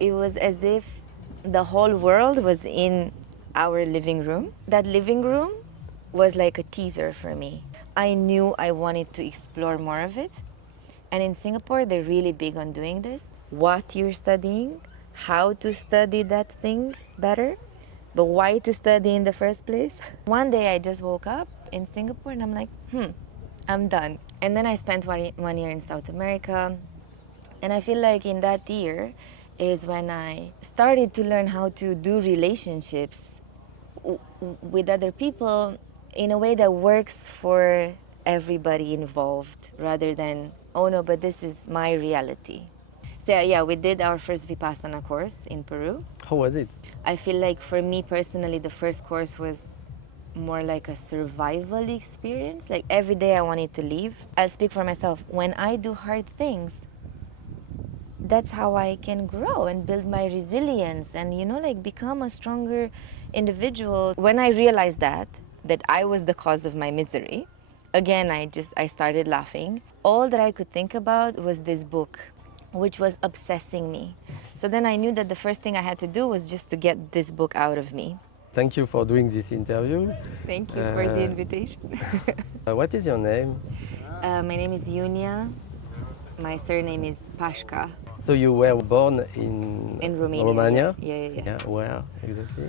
It was as if the whole world was in our living room. That living room was like a teaser for me. I knew I wanted to explore more of it. And in Singapore, they're really big on doing this. What you're studying, how to study that thing better, but why to study in the first place. One day I just woke up in Singapore and I'm like, I'm done. And then I spent 1 year in South America. And I feel like in that year is when I started to learn how to do relationships with other people in a way that works for everybody involved rather than, oh no, but this is my reality. So yeah, we did our first Vipassana course in Peru. How was it? I feel like for me personally, the first course was more like a survival experience. Like every day I wanted to leave. I'll speak for myself. When I do hard things, that's how I can grow and build my resilience and, like become a stronger individual. When I realized that I was the cause of my misery, again, I started laughing. All that I could think about was this book, which was obsessing me. So then I knew that the first thing I had to do was just to get this book out of me. Thank you for doing this interview. Thank you for the invitation. What is your name? My name is Iunia. My surname is Pașca. So you were born in Romania. Romania? Yeah. Where exactly?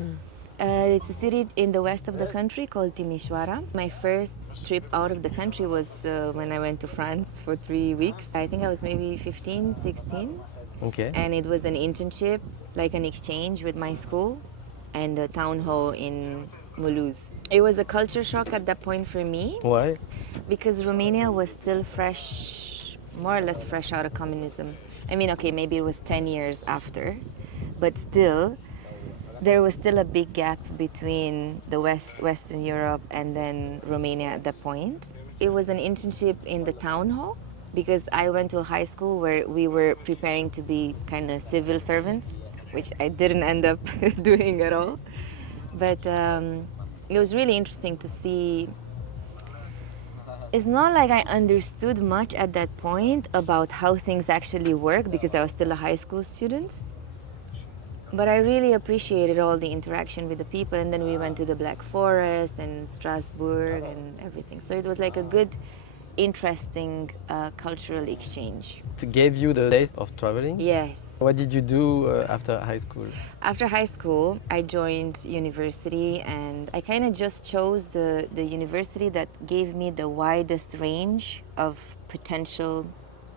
It's a city in the west of the country called Timișoara. My first trip out of the country was when I went to France for 3 weeks. I think I was maybe 15, 16. Okay. And it was an internship, like an exchange with my school and a town hall in Mulhouse. It was a culture shock at that point for me. Why? Because Romania was still fresh, more or less fresh out of communism. I mean, okay, maybe it was 10 years after, but still, there was still a big gap between the Western Europe and then Romania at that point. It was an internship in the town hall because I went to a high school where we were preparing to be kind of civil servants, which I didn't end up doing at all. But it was really interesting to see. It's not like I understood much at that point about how things actually work because I was still a high school student. But I really appreciated all the interaction with the people, and then we went to the Black Forest and Strasbourg and everything. So it was like a good, interesting cultural exchange. It gave you the taste of traveling? Yes. What did you do after high school? After high school, I joined university, and I kind of just chose the university that gave me the widest range of potential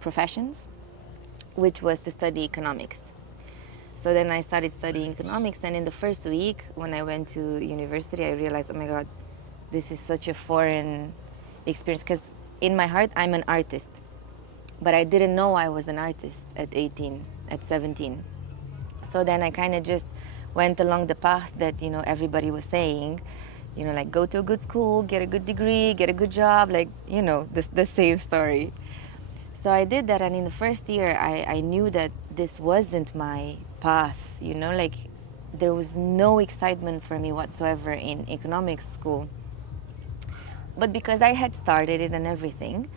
professions, which was to study economics. So then I started studying economics, and in the first week when I went to university, I realized, oh my God, this is such a foreign experience, because in my heart, I'm an artist. But I didn't know I was an artist at 18, at 17. So then I kind of just went along the path that, everybody was saying, like go to a good school, get a good degree, get a good job, like, the same story. So I did that, and in the first year, I knew that this wasn't my path, like there was no excitement for me whatsoever in economics school. But because I had started it and everything,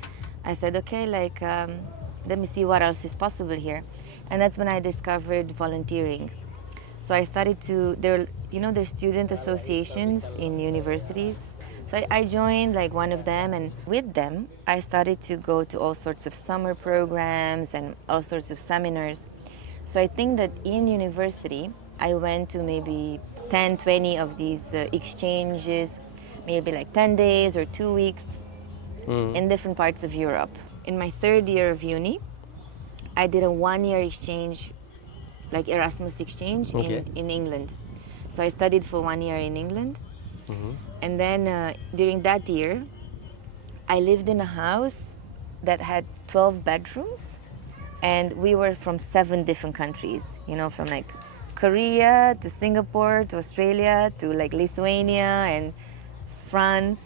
I said, okay, let me see what else is possible here. And that's when I discovered volunteering. So I started there's student associations in universities. So I joined one of them, and with them, I started to go to all sorts of summer programs and all sorts of seminars. So I think that in university, I went to maybe 10, 20 of these exchanges, maybe 10 days or 2 weeks in different parts of Europe. In my third year of uni, I did a 1-year exchange, like Erasmus exchange in England. So I studied for 1 year in England. And then during that year, I lived in a house that had 12 bedrooms, and we were from 7 different countries, from Korea to Singapore to Australia to Lithuania and France.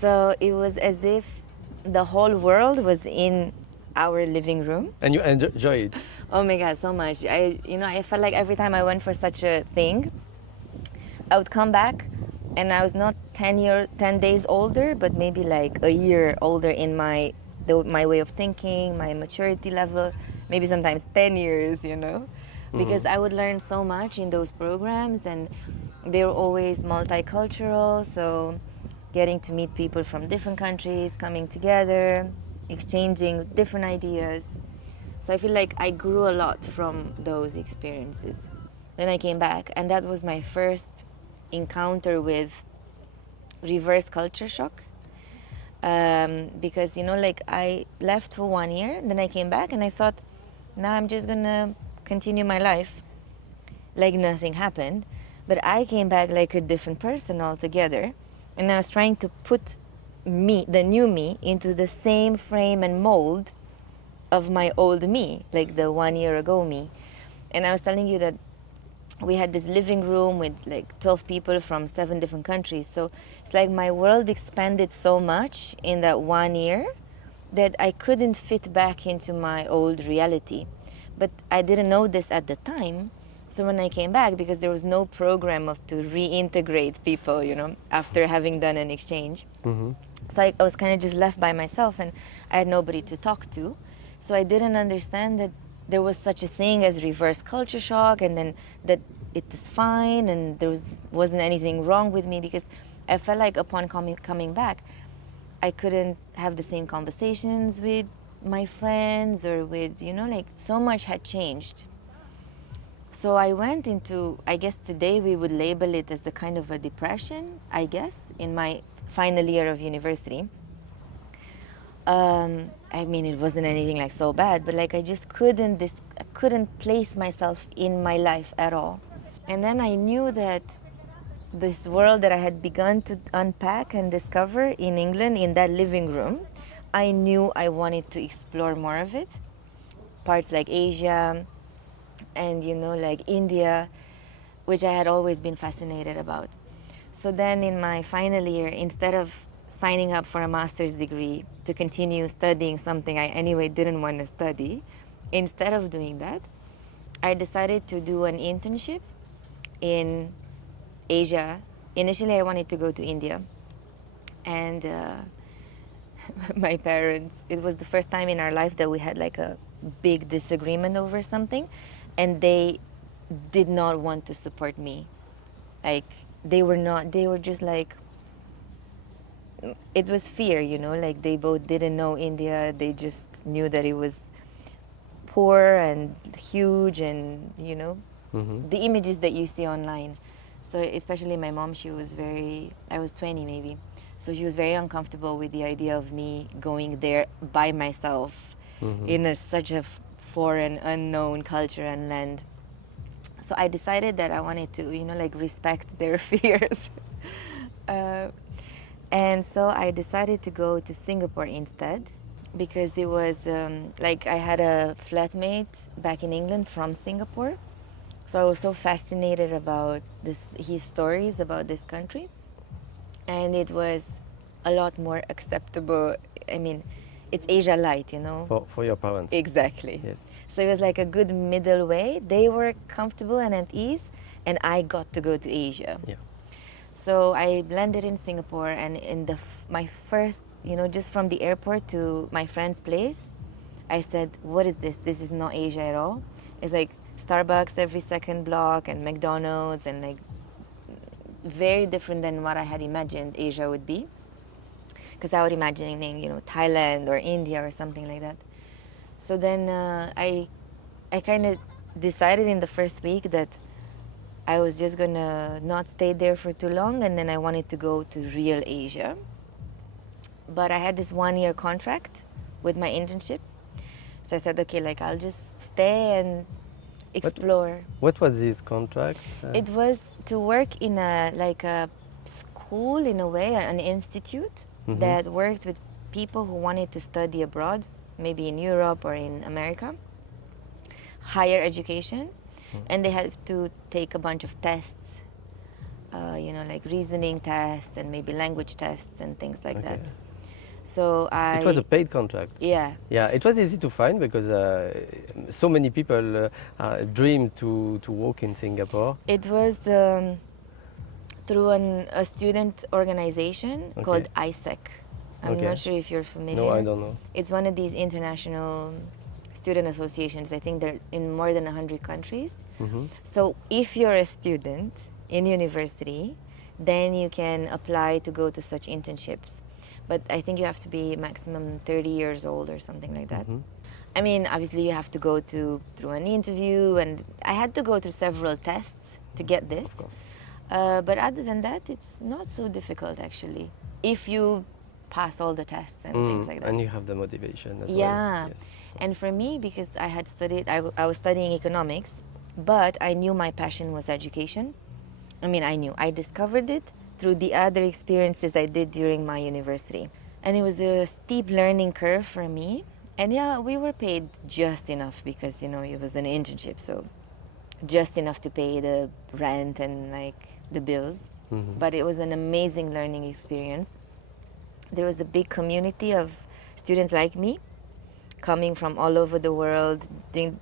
So it was as if the whole world was in our living room. And you enjoy it? Oh my God, so much. I felt like every time I went for such a thing, I would come back and I was not 10 days older, but maybe a year older in my way of thinking, my maturity level, maybe sometimes 10 years, because I would learn so much in those programs, and they were always multicultural, so getting to meet people from different countries, coming together, exchanging different ideas. So I feel like I grew a lot from those experiences. Then I came back, and that was my first encounter with reverse culture shock. Because, like I left for 1 year, then I came back and I thought, now I'm just gonna continue my life like nothing happened. But I came back like a different person altogether, and I was trying to put me, the new me, into the same frame and mold of my old me, like the 1 year ago me. And I was telling you that we had this living room with like 12 people from 7 different countries. So it's like my world expanded so much in that 1 year that I couldn't fit back into my old reality. But I didn't know this at the time. So when I came back, because there was no program to reintegrate people, after having done an exchange. So I was kind of just left by myself, and I had nobody to talk to. So I didn't understand that there was such a thing as reverse culture shock, and then that it was fine and there wasn't anything wrong with me, because I felt like upon coming back, I couldn't have the same conversations with my friends or with, like so much had changed. So I went into, I guess today we would label it as the kind of a depression, I guess, in my final year of university. I mean, it wasn't anything like so bad, but like I just couldn't place myself in my life at all. And then I knew that this world that I had begun to unpack and discover in England, in that living room, I knew I wanted to explore more of it. Parts like Asia and, like India, which I had always been fascinated about. So then in my final year, instead of signing up for a master's degree to continue studying something I anyway didn't want to study, instead of doing that, I decided to do an internship in Asia. Initially, I wanted to go to India, and my parents, it was the first time in our life that we had like a big disagreement over something, and they did not want to support me. Like they were just like, it was fear, like they both didn't know India. They just knew that it was poor and huge, and the images that you see online. So especially my mom, I was 20 maybe, so she was very uncomfortable with the idea of me going there by myself in such a foreign, unknown culture and land. So I decided that I wanted to, like respect their fears. And so I decided to go to Singapore instead, because it was like I had a flatmate back in England from Singapore. So I was so fascinated about his stories about this country. And it was a lot more acceptable. I mean, it's Asia Light, For your parents. Exactly. Yes. So it was like a good middle way. They were comfortable and at ease, and I got to go to Asia. Yeah. So I landed in Singapore, and in my first, just from the airport to my friend's place, I said, what is this? This is not Asia at all. It's like Starbucks every second block and McDonald's, and like very different than what I had imagined Asia would be. Because I was imagining, Thailand or India or something like that. So then I kind of decided in the first week that I was just gonna not stay there for too long, and then I wanted to go to real Asia. But I had this 1-year contract with my internship. So I said, okay, like I'll just stay and explore. What was this contract? It was to work in a school in a way, an institute that worked with people who wanted to study abroad, maybe in Europe or in America, higher education. And they had to take a bunch of tests, like reasoning tests and maybe language tests and things like that. So It was a paid contract. Yeah. Yeah, it was easy to find because so many people dream to work in Singapore. It was through a student organization called ISEC. I'm not sure if you're familiar. No, I don't know. It's one of these international student associations. I think they're in more than 100 countries. So if you're a student in university, then you can apply to go to such internships. But I think you have to be maximum 30 years old or something like that. I mean, obviously you have to go through an interview, and I had to go through several tests to get this. But other than that, it's not so difficult actually, if you pass all the tests and things like that. And you have the motivation as well. Yeah. Yes, And for me, because I had studied, I was studying economics, but I knew my passion was education. I mean, I discovered it through the other experiences I did during my university. And it was a steep learning curve for me. And yeah, we were paid just enough because, it was an internship. So just enough to pay the rent and like the bills. But it was an amazing learning experience. There was a big community of students like me coming from all over the world, doing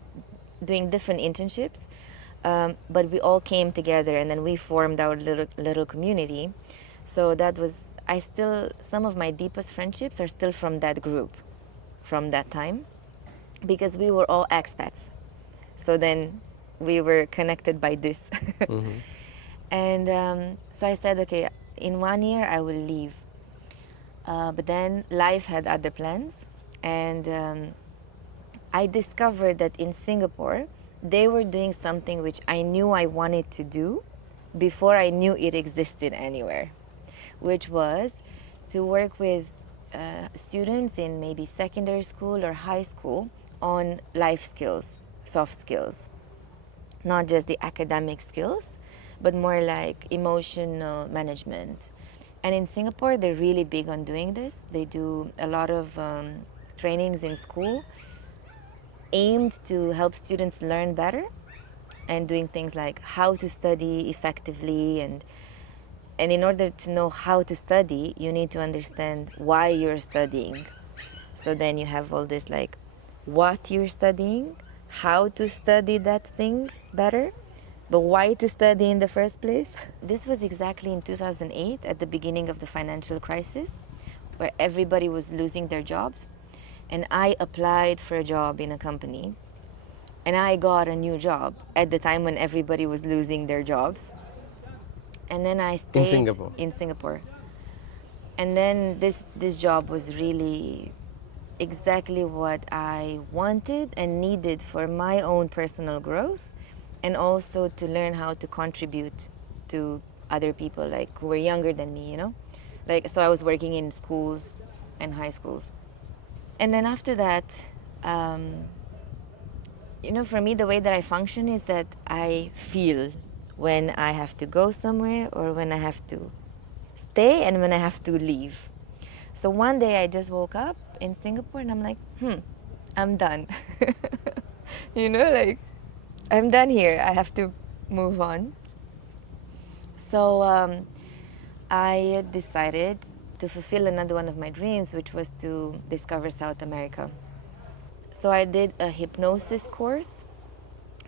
different internships. But we all came together, and then we formed our little community. So that was, some of my deepest friendships are still from that group, from that time, because we were all expats. So then we were connected by this. And so I said, okay, in 1 year I will leave. But then life had other plans, and I discovered that in Singapore, they were doing something which I knew I wanted to do before I knew it existed anywhere, which was to work with students in maybe secondary school or high school on life skills, soft skills, not just the academic skills, but more like emotional management. And in Singapore, they're really big on doing this. They do a lot of trainings in school aimed to help students learn better, and doing things like how to study effectively. And in order to know how to study, you need to understand why you're studying. So then you have all this like what you're studying, how to study that thing better, but why to study in the first place? This was exactly in 2008, at the beginning of the financial crisis, where everybody was losing their jobs. And I applied for a job in a company, and I got a new job at the time when everybody was losing their jobs. And then I stayed in Singapore. And then this job was really exactly what I wanted and needed for my own personal growth, and also to learn how to contribute to other people like who were younger than me, so I was working in schools and high schools. And then after that, for me, the way that I function is that I feel when I have to go somewhere, or when I have to stay, and when I have to leave. So one day I just woke up in Singapore and I'm like, I'm done. I'm done here. I have to move on. So I decided to fulfill another one of my dreams, which was to discover South America. So I did a hypnosis course,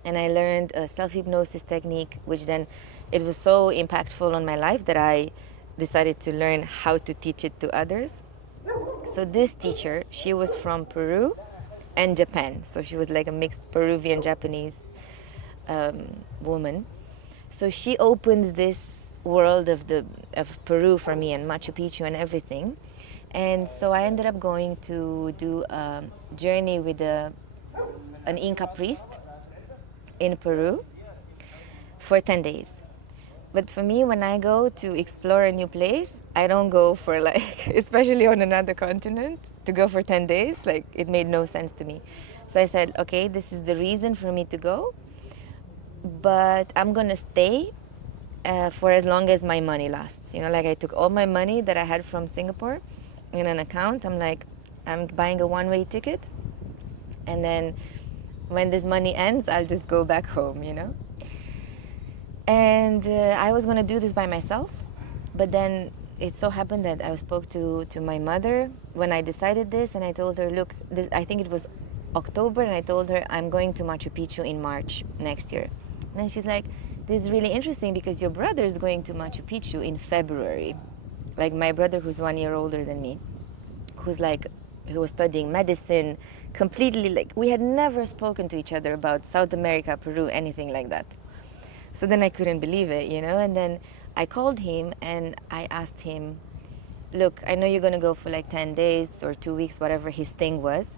and I learned a self-hypnosis technique, which then it was so impactful on my life that I decided to learn how to teach it to others. So this teacher, she was from Peru and Japan. So she was like a mixed Peruvian-Japanese woman. So she opened this world of Peru for me, and Machu Picchu and everything. And so I ended up going to do a journey with an Inca priest in Peru for 10 days. But for me, when I go to explore a new place, I don't go for especially on another continent, to go for 10 days. It made no sense to me. So I said, okay, this is the reason for me to go, but I'm gonna stay for as long as my money lasts. I took all my money that I had from Singapore in an account. I'm buying a one-way ticket, and then when this money ends, I'll just go back home, And I was gonna do this by myself, but then it so happened that I spoke to my mother when I decided this, and I told her, look, I think it was October, and I told her I'm going to Machu Picchu in March next year. And then she's like, this is really interesting because your brother is going to Machu Picchu in February. My brother, who's 1 year older than me, who's he was studying medicine, completely like we had never spoken to each other about South America, Peru, anything like that. So then I couldn't believe it, you know, and then I called him and I asked him, look, I know you're going to go for like 10 days or 2 weeks, whatever his thing was.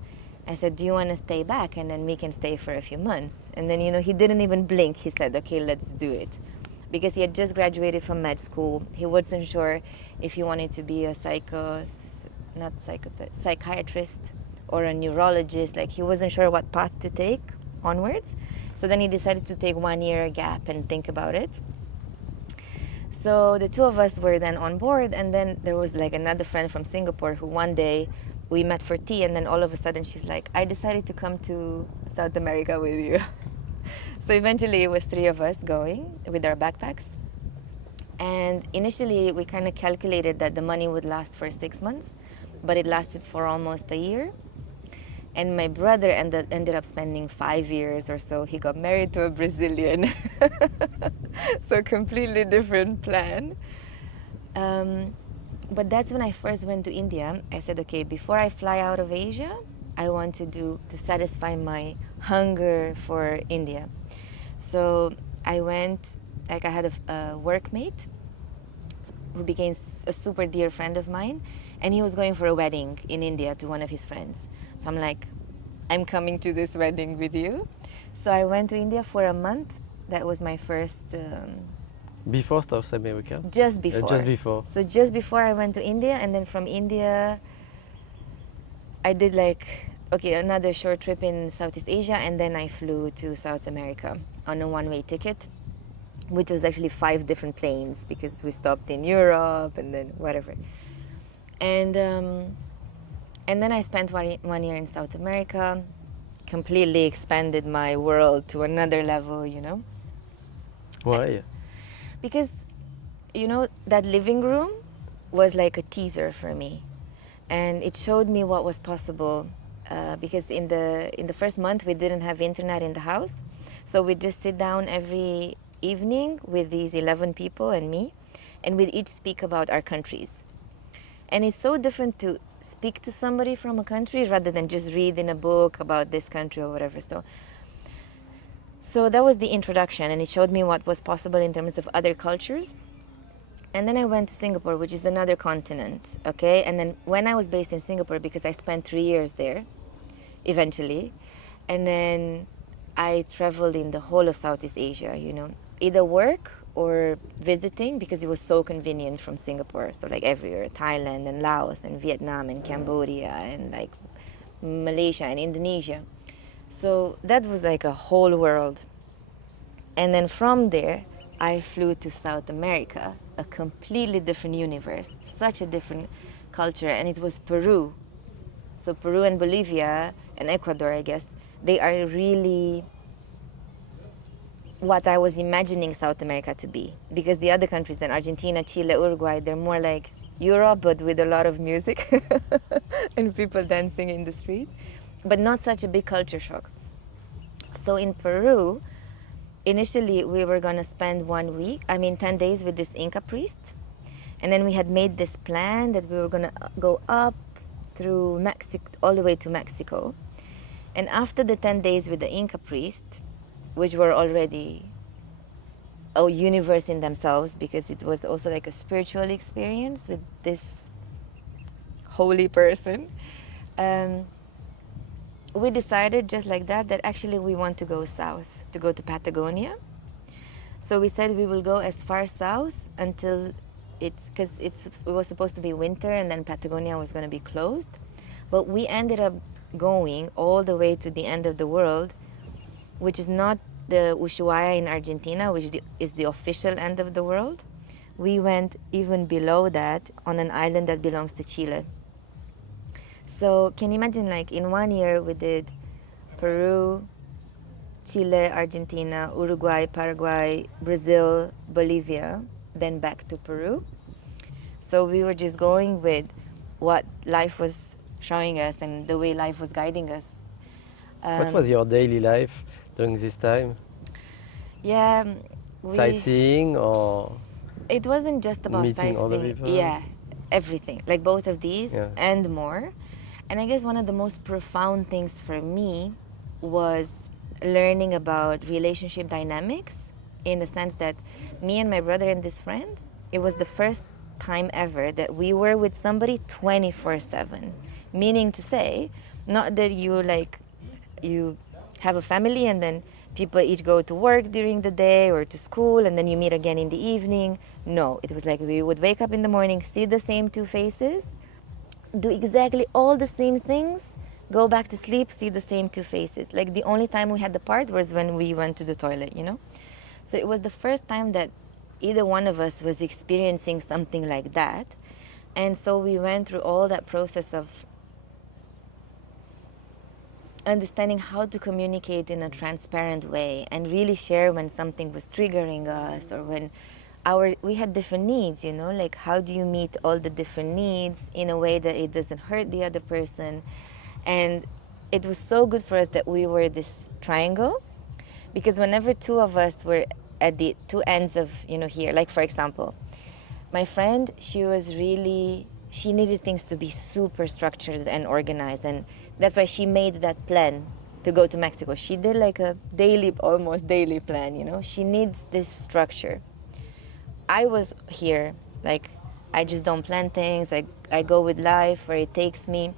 I said, do you want to stay back? And then we can stay for a few months. And then, you know, he didn't even blink. He said, okay, let's do it. Because he had just graduated from med school. He wasn't sure if he wanted to be a psychiatrist or a neurologist. Like, he wasn't sure what path to take onwards. So then he decided to take 1 year gap and think about it. So the two of us were then on board, and then there was like another friend from Singapore who one day we met for tea, and then all of a sudden she's like, I decided to come to South America with you. So eventually it was 3 of us going with our backpacks. And initially we kind of calculated that the money would last for 6 months, but it lasted for almost a year. And my brother ended up spending 5 years or so. He got married to a Brazilian. So completely different plan. But that's when I first went to India. I said, okay, before I fly out of Asia, I want to satisfy my hunger for India. So I went, like I had a workmate who became a super dear friend of mine, and he was going for a wedding in India to one of his friends. So I'm like, I'm coming to this wedding with you. So I went to India for a month. That was my first... Before South America? Just before. Just before. So just before I went to India, and then from India, I did like, okay, another short trip in Southeast Asia, and then I flew to South America on a one-way ticket, which was actually 5 different planes because we stopped in Europe and then whatever. And then I spent 1 year in South America, completely expanded my world to another level, you know. Why? Because, you know, that living room was like a teaser for me. And it showed me what was possible. Because in the first month, we didn't have internet in the house. So we'd just sit down every evening with these 11 people and me, and we'd each speak about our countries. And it's so different to speak to somebody from a country rather than just read in a book about this country or whatever. So that was the introduction, and it showed me what was possible in terms of other cultures. And then I went to Singapore, which is another continent, okay? And then when I was based in Singapore, because I spent 3 years there, eventually, and then I traveled in the whole of Southeast Asia, you know, either work or visiting, because it was so convenient from Singapore. So like everywhere, Thailand and Laos and Vietnam and Cambodia and like Malaysia and Indonesia. So that was like a whole world. And then from there, I flew to South America, a completely different universe, such a different culture, and it was Peru. So Peru and Bolivia and Ecuador, I guess, they are really what I was imagining South America to be. Because the other countries, then Argentina, Chile, Uruguay, they're more like Europe, but with a lot of music and people dancing in the street, but not such a big culture shock. So in Peru, initially we were going to spend 10 days with this Inca priest. And then we had made this plan that we were going to go up through Mexico, all the way to Mexico. And after the 10 days with the Inca priest, which were already a universe in themselves, because it was also like a spiritual experience with this holy person, we decided just like that actually we want to go south, to go to Patagonia. So we said we will go as far south until it was supposed to be winter, and then Patagonia was going to be closed. But we ended up going all the way to the end of the world, which is not the Ushuaia in Argentina, which is the official end of the world. We went even below that on an island that belongs to Chile. So can you imagine, like in 1 year we did Peru, Chile, Argentina, Uruguay, Paraguay, Brazil, Bolivia, then back to Peru. So we were just going with what life was showing us and the way life was guiding us. What was your daily life during this time? Yeah, Sightseeing or it wasn't just about meeting sightseeing. other people? Yeah, everything, like both of these and more. And I guess one of the most profound things for me was learning about relationship dynamics, in the sense that me and my brother and this friend, it was the first time ever that we were with somebody 24/7. Meaning to say, not that you have a family and then people each go to work during the day or to school and then you meet again in the evening. No, it was like we would wake up in the morning, see the same two faces, do exactly all the same things, go back to sleep, see the same two faces. Like the only time we had apart was when we went to the toilet, you know? So it was the first time that either one of us was experiencing something like that. And so we went through all that process of understanding how to communicate in a transparent way and really share when something was triggering us, or when we had different needs, you know, like how do you meet all the different needs in a way that it doesn't hurt the other person. And it was so good for us that we were this triangle, because whenever two of us were at the two ends of, you know, here, like for example, my friend, she needed things to be super structured and organized, and that's why she made that plan to go to Mexico. She did like a almost daily plan, you know. She needs this structure. I was here, like, I just don't plan things. I go with life where it takes me.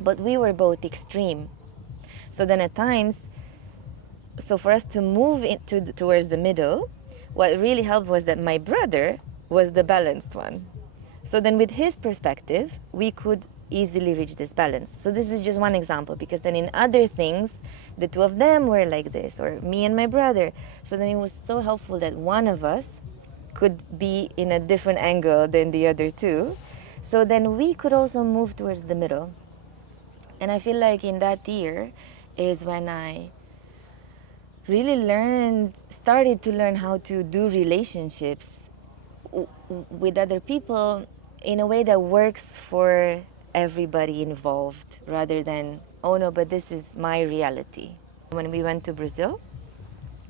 But we were both extreme. So then at times, so for us to move towards the middle, what really helped was that my brother was the balanced one. So then with his perspective, we could easily reach this balance. So this is just one example, because then in other things, the two of them were like this, or me and my brother. So then it was so helpful that one of us could be in a different angle than the other two. So then we could also move towards the middle. And I feel like in that year is when I really started to learn how to do relationships with other people in a way that works for everybody involved, rather than, oh no, but this is my reality. When we went to Brazil,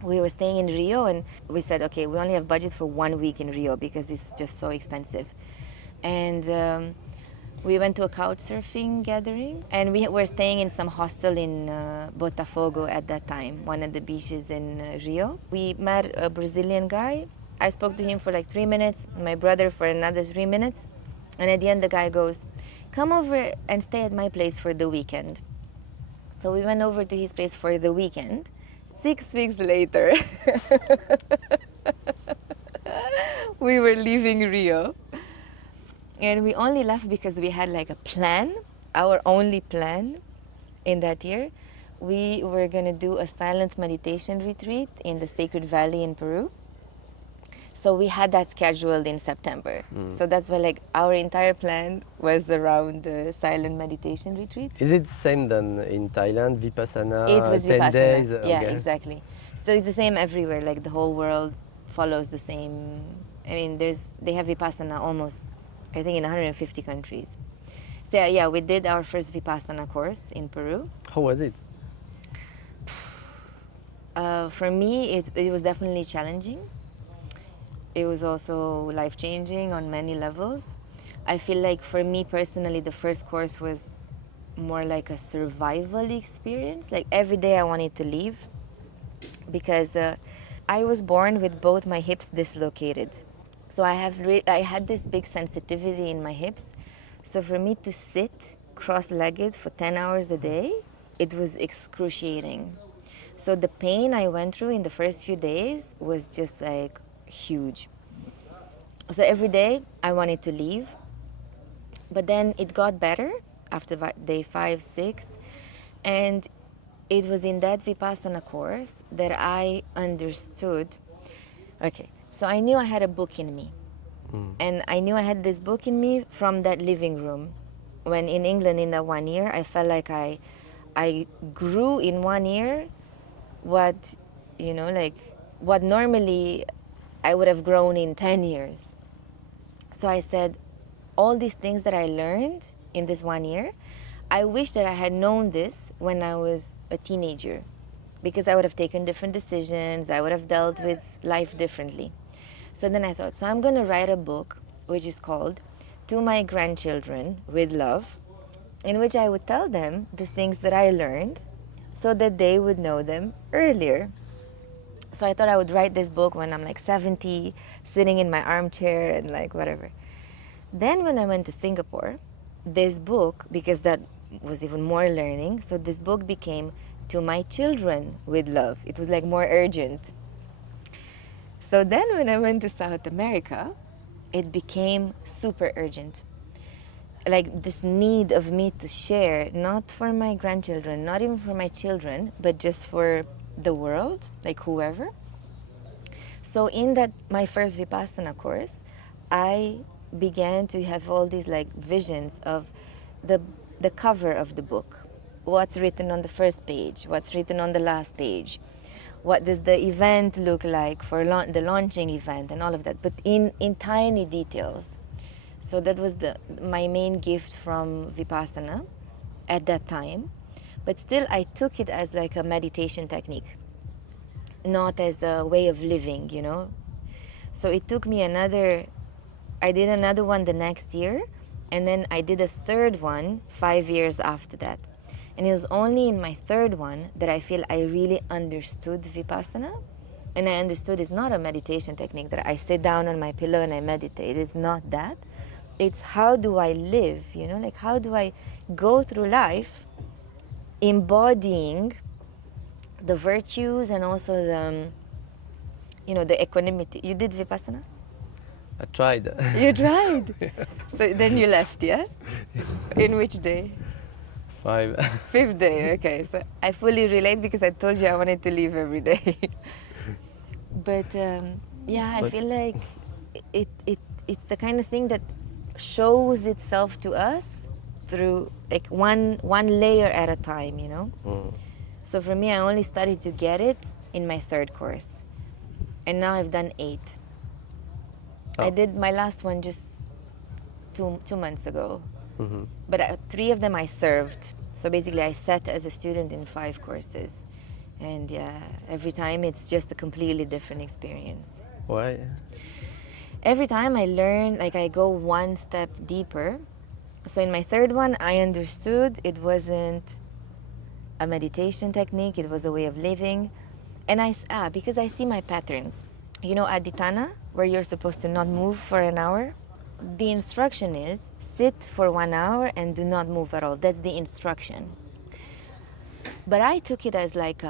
we were staying in Rio, and we said, okay, we only have budget for 1 week in Rio because it's just so expensive. And we went to a couch surfing gathering, and we were staying in some hostel in Botafogo at that time, one of the beaches in Rio. We met a Brazilian guy. I spoke to him for like 3 minutes, my brother for another 3 minutes, and at the end the guy goes, come over and stay at my place for the weekend. So we went over to his place for the weekend. 6 weeks later, we were leaving Rio. And we only left because we had like a plan, our only plan in that year. We were gonna do a silent meditation retreat in the Sacred Valley in Peru. So we had that scheduled in September. So that's why like our entire plan was around the silent meditation retreat. Is it the same than in Thailand, Vipassana, It was 10 Vipassana. days? Yeah, Okay. exactly. So it's the same everywhere, like the whole world follows the same. I mean, they have Vipassana almost, I think, in 150 countries. So yeah, we did our first Vipassana course in Peru. How was it? For me, it was definitely challenging. It was also life-changing on many levels. I feel like for me personally, the first course was more like a survival experience. Like every day I wanted to leave, because I was born with both my hips dislocated. So I had this big sensitivity in my hips. So for me to sit cross-legged for 10 hours a day, it was excruciating. So the pain I went through in the first few days was just like huge. So every day I wanted to leave, but then it got better after day 5, 6, and it was in that Vipassana course that I understood, okay, so I knew I had a book in me. And I knew I had this book in me from that living room. When in England in that 1 year, I felt like I grew in 1 year what, you know, like what normally I would have grown in 10 years. So I said, all these things that I learned in this 1 year, I wish that I had known this when I was a teenager, because I would have taken different decisions, I would have dealt with life differently. So then I thought, so I'm going to write a book which is called To My Grandchildren with Love. in which I would tell them the things that I learned so that they would know them earlier. So I thought I would write this book when I'm like 70, sitting in my armchair and like whatever. Then when I went to Singapore, this book, because that was even more learning, so this book became To My Children with Love. It was like more urgent. So then when I went to South America, it became super urgent. Like this need of me to share, not for my grandchildren, not even for my children, but just for the world, like whoever. So in that, my first Vipassana course, I began to have all these like visions of the cover of the book, what's written on the first page, what's written on the last page, what does the event look like for the launching event and all of that, but in tiny details. So that was my main gift from Vipassana at that time. But still, I took it as like a meditation technique, not as a way of living, you know. So it took me I did another one the next year, and then I did a third one 5 years after that. And it was only in my third one that I feel I really understood Vipassana. And I understood it's not a meditation technique that I sit down on my pillow and I meditate. It's not that. It's how do I live, you know, like how do I go through life embodying the virtues and also the, you know, the equanimity. You did Vipassana? I tried. You tried? So then you left, yeah? In which day? 5. Fifth day, okay. So I fully relate because I told you I wanted to leave every day. But yeah, I feel like it's the kind of thing that shows itself to us through like one layer at a time, you know? So for me, I only started to get it in my third course. And now I've done 8. I did my last one just two months ago. But 3 of them I served. So basically I sat as a student in 5 courses. And yeah, every time it's just a completely different experience. Why? Every time I learn, like I go one step deeper. So in my third one, I understood it wasn't a meditation technique, it was a way of living. And because I see my patterns. You know Aditana, where you're supposed to not move for an hour? The instruction is sit for 1 hour and do not move at all. That's the instruction. But I took it as like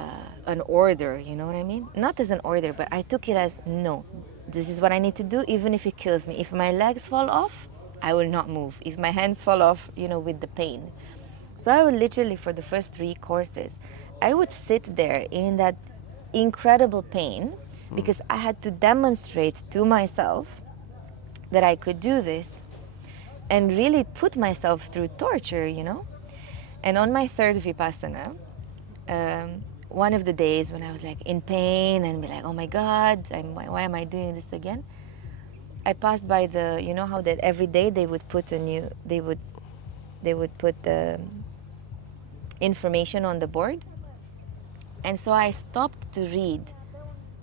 an order, you know what I mean? Not as an order, but I took it as, no, this is what I need to do, even if it kills me. If my legs fall off, I will not move. If my hands fall off, you know, with the pain. So I would literally, for the first 3 courses, I would sit there in that incredible pain because I had to demonstrate to myself that I could do this and really put myself through torture, you know? And on my third Vipassana, one of the days when I was like in pain and be like, oh my God, why am I doing this again? I passed by you know how that every day they would put they would put the information on the board. And so I stopped to read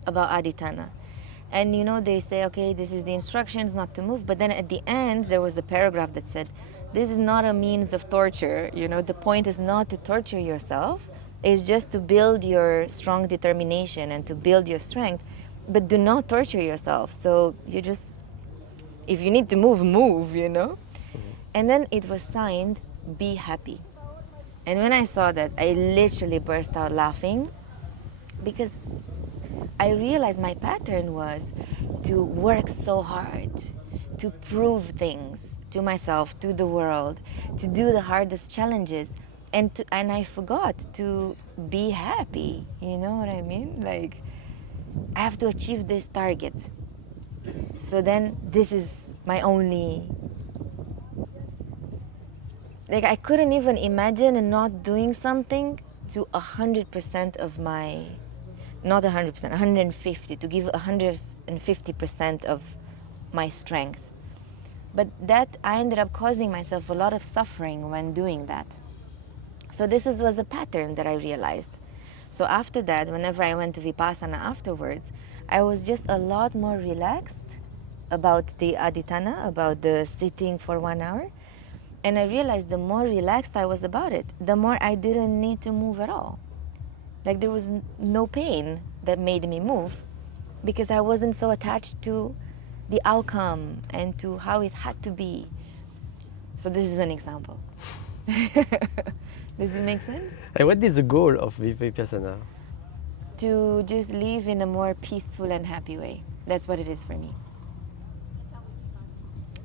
about Aditana. And you know, they say, okay, this is the instructions not to move. But then at the end, there was a paragraph that said, this is not a means of torture. You know, the point is not to torture yourself. It's just to build your strong determination and to build your strength. But do not torture yourself. So you just, if you need to move, move, you know? And then it was signed, be happy. And when I saw that, I literally burst out laughing because I realized my pattern was to work so hard, to prove things to myself, to the world, to do the hardest challenges, and I forgot to be happy. You know what I mean? Like, I have to achieve this target. So then this is my only... Like, I couldn't even imagine not doing something to 100% of my... Not 100%, 150, to give 150% of my strength. But that, I ended up causing myself a lot of suffering when doing that. So this was a pattern that I realized. So after that, whenever I went to Vipassana afterwards, I was just a lot more relaxed about the Aditana, about the sitting for 1 hour. And I realized the more relaxed I was about it, the more I didn't need to move at all. Like there was no pain that made me move because I wasn't so attached to the outcome and to how it had to be. So this is an example. Does it make sense? And what is the goal of Vipassana? To just live in a more peaceful and happy way. That's what it is for me.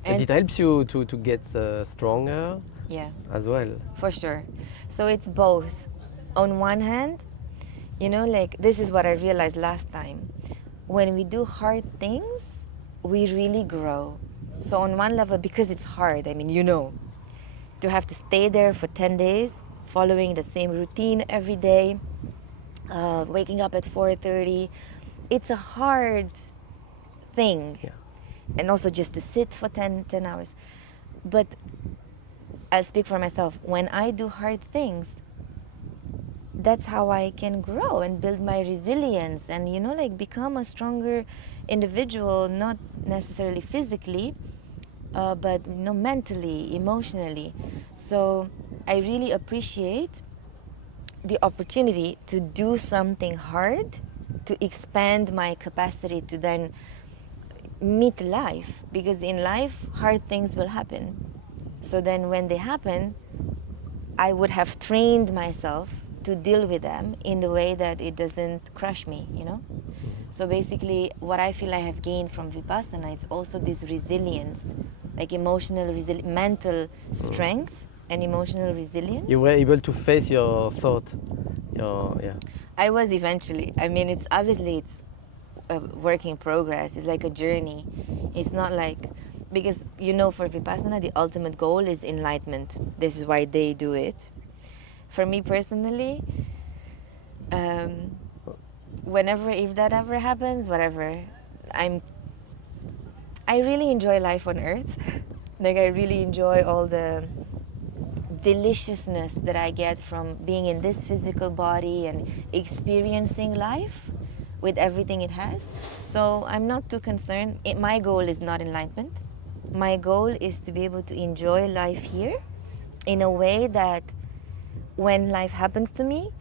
And it helps you to get stronger Yeah, as well. for sure. So it's both. On one hand, you know, like this is what I realized last time. When we do hard things, we really grow. So on one level, because it's hard, I mean, you know, to have to stay there for 10 days, following the same routine every day, waking up at 4:30, it's a hard thing. Yeah. And also just to sit for 10 hours. But I'll speak for myself. When I do hard things, that's how I can grow and build my resilience and, you know, like become a stronger individual, not necessarily physically, but, you know, mentally, emotionally. So I really appreciate the opportunity to do something hard, to expand my capacity to then meet life, because in life hard things will happen. So then when they happen, I would have trained myself to deal with them in the way that it doesn't crush me, you know. So basically what I feel I have gained from Vipassana, it's also this resilience, like emotional mental strength and emotional resilience. You were able to face your thought. Yeah. I was eventually. I mean, it's a work in progress. It's like a journey. It's not like, because, you know, for Vipassana, the ultimate goal is enlightenment. This is why they do it. For me personally, if that ever happens, whatever, I really enjoy life on earth. Like I really enjoy all the deliciousness that I get from being in this physical body and experiencing life with everything it has. So I'm not too concerned. My goal is not enlightenment. My goal is to be able to enjoy life here in a way that when life happens to me,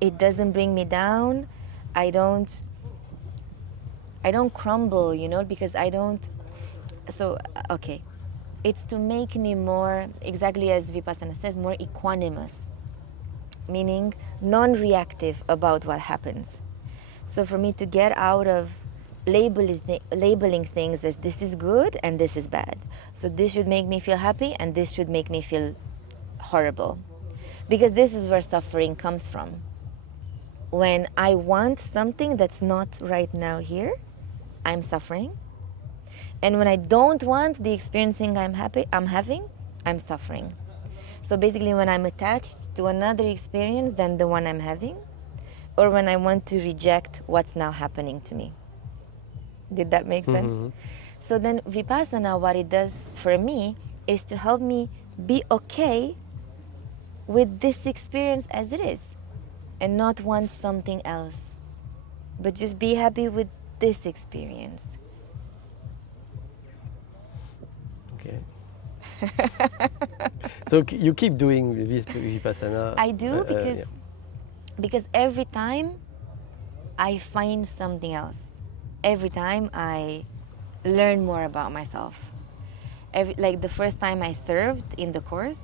it doesn't bring me down. I don't crumble, you know, because I don't. So, okay. It's to make me more, exactly as Vipassana says, more equanimous, meaning non-reactive about what happens. So for me to get out of labeling things as this is good and this is bad. So this should make me feel happy and this should make me feel horrible. Because this is where suffering comes from. When I want something that's not right now here, I'm suffering. And when I don't want the experiencing I'm having, I'm suffering. So basically when I'm attached to another experience than the one I'm having, or when I want to reject what's now happening to me. Did that make sense? Mm-hmm. So then Vipassana, what it does for me is to help me be okay with this experience as it is and not want something else, but just be happy with this experience. Okay. So you keep doing this Vipassana? I do yeah. because every time I find something else. Every time I learn more about myself. Like the first time I served in the course,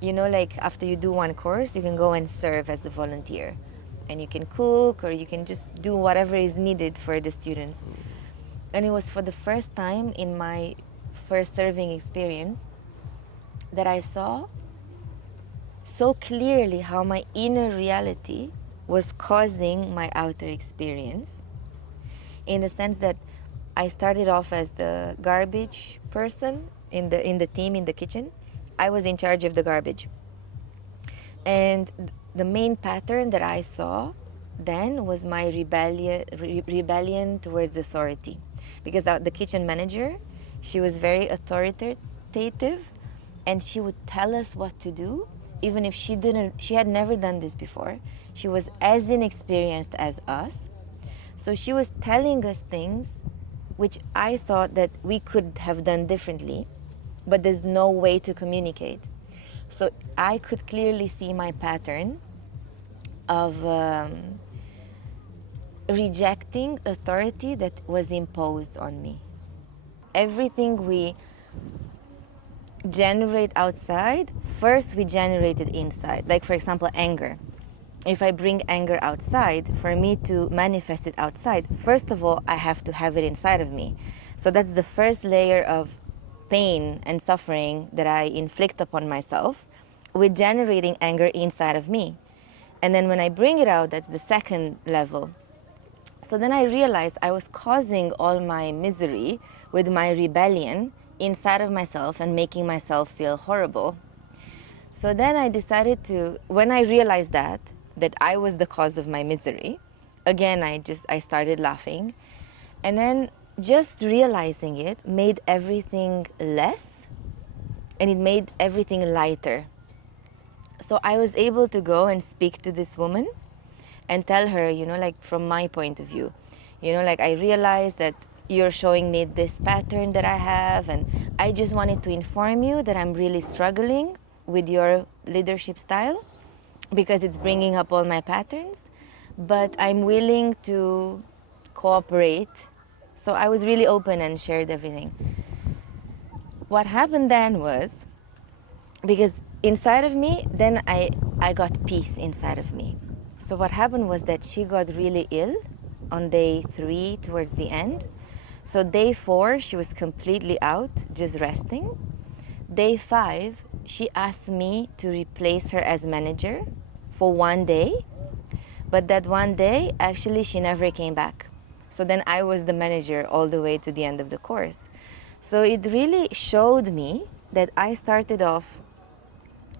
you know, like after you do one course, you can go and serve as a volunteer. And you can cook or you can just do whatever is needed for the students. And it was for the first time in my first serving experience that I saw so clearly how my inner reality was causing my outer experience, in the sense that I started off as the garbage person in the team in the kitchen. I was in charge of the garbage. And the main pattern that I saw then was my rebellion towards authority. Because the kitchen manager, she was very authoritative, and she would tell us what to do, even if she had never done this before. She was as inexperienced as us. So she was telling us things which I thought that we could have done differently. but there's no way to communicate. So I could clearly see my pattern of rejecting authority that was imposed on me. Everything we generate outside, first we generate it inside. Like, for example, anger. If I bring anger outside, for me to manifest it outside, first of all, I have to have it inside of me. So that's the first layer of pain and suffering that I inflict upon myself with generating anger inside of me. And then when I bring it out, that's the second level. So then I realized I was causing all my misery with my rebellion inside of myself and making myself feel horrible. So then I decided to, when I realized that I was the cause of my misery, again, I started laughing. And then just realizing it made everything less, and it made everything lighter. So I was able to go and speak to this woman and tell her, like from my point of view, like I realized that you're showing me this pattern that I have, and I just wanted to inform you that I'm really struggling with your leadership style because it's bringing up all my patterns, but I'm willing to cooperate. So I was really open and shared everything. What happened then was, because inside of me, then I got peace inside of me. So what happened was that she got really ill on day 3 towards the end. So day 4, she was completely out, just resting. Day 5, she asked me to replace her as manager for 1 day. But that 1 day, actually, she never came back. So then I was the manager all the way to the end of the course. So it really showed me that I started off,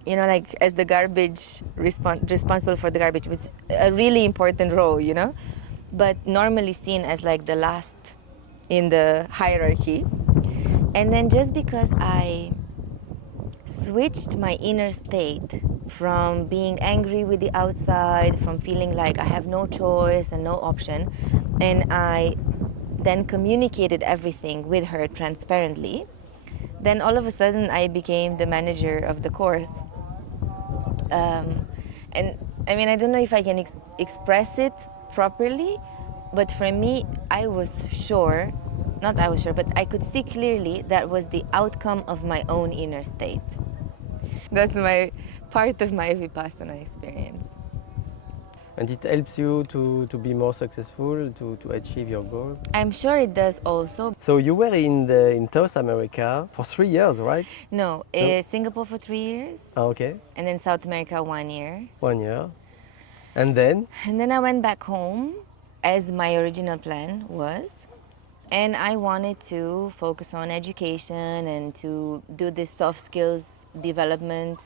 like as the garbage, responsible for the garbage, was a really important role, but normally seen as like the last in the hierarchy. And then just because I switched my inner state from being angry with the outside, from feeling like I have no choice and no option, and I then communicated everything with her transparently, then all of a sudden I became the manager of the course. And I mean, I don't know if I can express it properly, but for me, but I could see clearly that was the outcome of my own inner state. That's my part of my Vipassana experience. And it helps you to be more successful, to achieve your goal? I'm sure it does also. So you were in South America for 3 years, right? No, Singapore for 3 years. Oh, okay. And then South America 1 year. 1 year. And then? And then I went back home as my original plan was. And I wanted to focus on education and to do this soft skills development.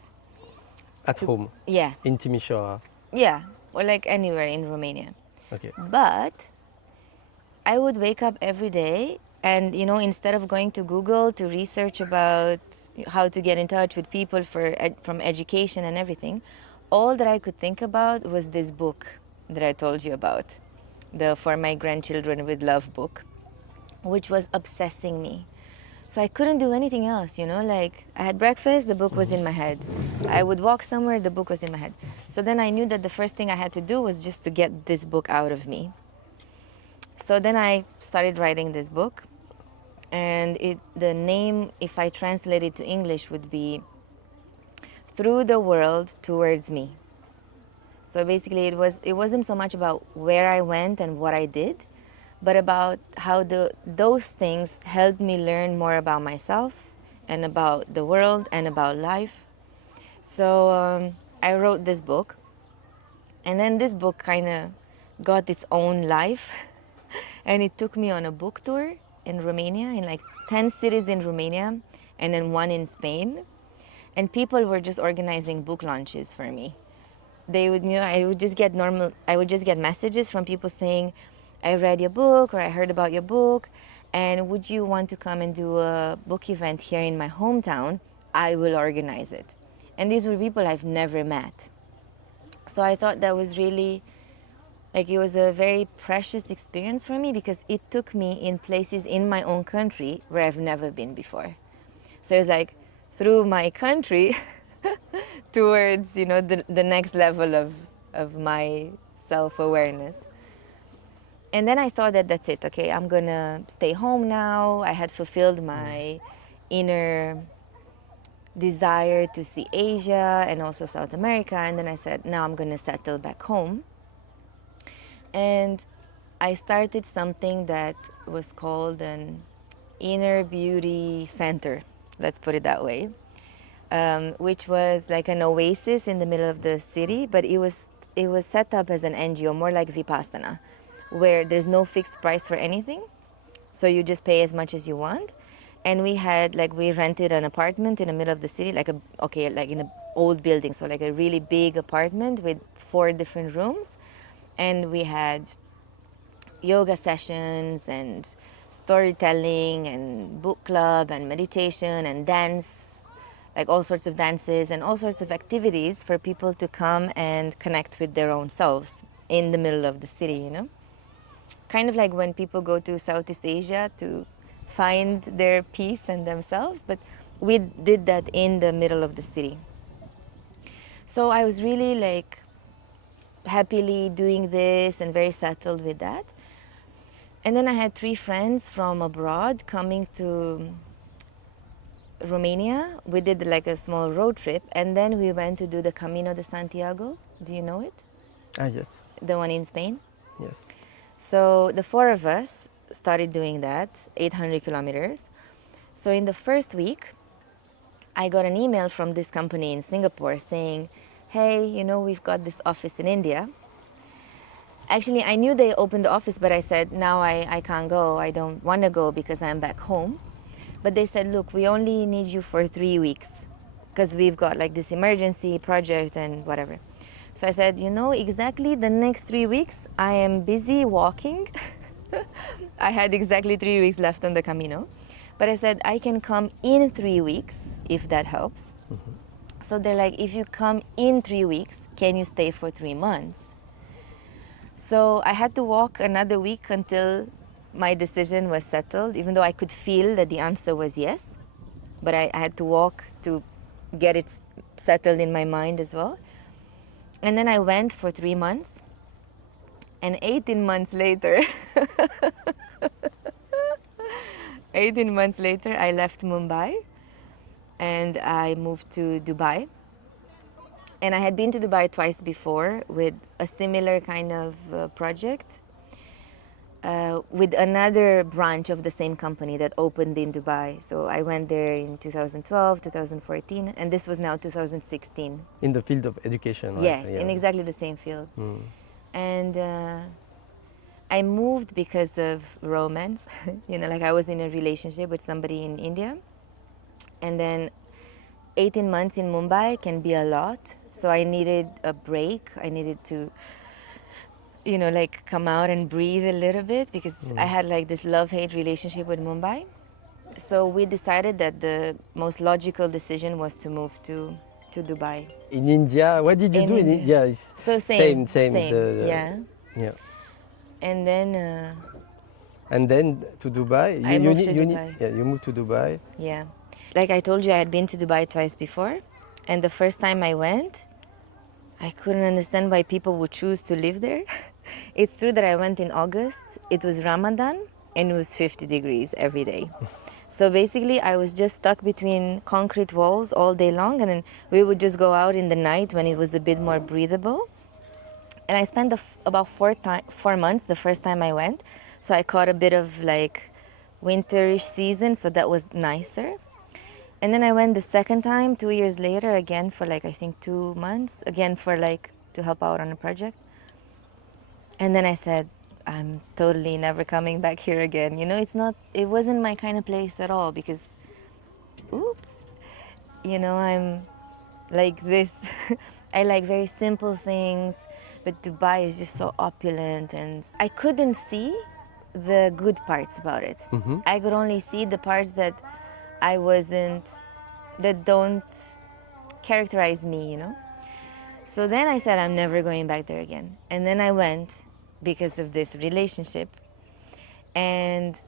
At home? Yeah. In Timișoara? Yeah, or like anywhere in Romania. Okay. But I would wake up every day and, instead of going to Google to research about how to get in touch with people from education and everything, all that I could think about was this book that I told you about, the For My Grandchildren with Love book, which was obsessing me. So I couldn't do anything else, like I had breakfast, the book was in my head. I would walk somewhere, the book was in my head. So then I knew that the first thing I had to do was just to get this book out of me. So then I started writing this book, and the name, if I translate it to English, would be Through the World Towards Me. So basically it wasn't so much about where I went and what I did, but about how those things helped me learn more about myself and about the world and about life. So I wrote this book, and then this book kind of got its own life, and it took me on a book tour in Romania, in like 10 cities in Romania, and then 1 in Spain. And people were just organizing book launches for me. They would, I would just get messages from people saying, I read your book, or I heard about your book, and would you want to come and do a book event here in my hometown? I will organize it. And these were people I've never met. So I thought that was really, it was a very precious experience for me, because it took me in places in my own country where I've never been before. So it's like through my country towards, the next level of my self-awareness. And then I thought that that's it. Okay, I'm gonna stay home now. I had fulfilled my inner desire to see Asia and also South America. And then I said, now I'm gonna settle back home. And I started something that was called an inner beauty center, let's put it that way, which was like an oasis in the middle of the city, but it was set up as an NGO, more like Vipassana, where there's no fixed price for anything, so you just pay as much as you want. And we rented an apartment in the middle of the city, like in an old building, so like a really big apartment with 4 different rooms, and we had yoga sessions and storytelling and book club and meditation and dance, like all sorts of dances and all sorts of activities for people to come and connect with their own selves in the middle of the city, Kind of like when people go to Southeast Asia to find their peace and themselves, but we did that in the middle of the city. So I was really like happily doing this and very settled with that. And then I had 3 friends from abroad coming to Romania. We did like a small road trip, and then we went to do the Camino de Santiago. Do you know it? Yes. The one in Spain? Yes. So the 4 of us started doing that, 800 kilometers. So in the first week, I got an email from this company in Singapore saying, hey, we've got this office in India. Actually, I knew they opened the office, but I said, now I can't go. I don't want to go because I'm back home. But they said, look, we only need you for 3 weeks because we've got like this emergency project and whatever. So I said, exactly the next 3 weeks, I am busy walking. I had exactly 3 weeks left on the Camino. But I said, I can come in 3 weeks if that helps. Mm-hmm. So they're like, if you come in 3 weeks, can you stay for 3 months? So I had to walk another week until my decision was settled, even though I could feel that the answer was yes. But I had to walk to get it settled in my mind as well. And then I went for 3 months. And 18 months later, 18 months later, I left Mumbai and I moved to Dubai. And I had been to Dubai twice before with a similar kind of project with another branch of the same company that opened in Dubai. So I went there in 2012, 2014, and this was now 2016. In the field of education, right? Yes, in exactly the same field. Mm. And I moved because of romance. Like I was in a relationship with somebody in India. And then 18 months in Mumbai can be a lot. So I needed a break. I needed to, come out and breathe a little bit because I had like this love-hate relationship with Mumbai. So we decided that the most logical decision was to move to Dubai. In India, what did you do in India? It's so same. Yeah. And then to Dubai. I moved to Dubai. You moved to Dubai. Yeah. Like I told you, I had been to Dubai twice before. And the first time I went, I couldn't understand why people would choose to live there. It's true that I went in August. It was Ramadan and it was 50 degrees every day. So basically, I was just stuck between concrete walls all day long. And then we would just go out in the night when it was a bit more breathable. And I spent about 4 months the first time I went. So I caught a bit of like winterish season, so that was nicer. And then I went the second time 2 years later, again for like I think 2 months, again for like to help out on a project. And then I said, I'm totally never coming back here again. It wasn't my kind of place at all because, I'm like this. I like very simple things, but Dubai is just so opulent and I couldn't see the good parts about it. Mm-hmm. I could only see the parts that that don't characterize me, So then I said, I'm never going back there again. And then I went because of this relationship. And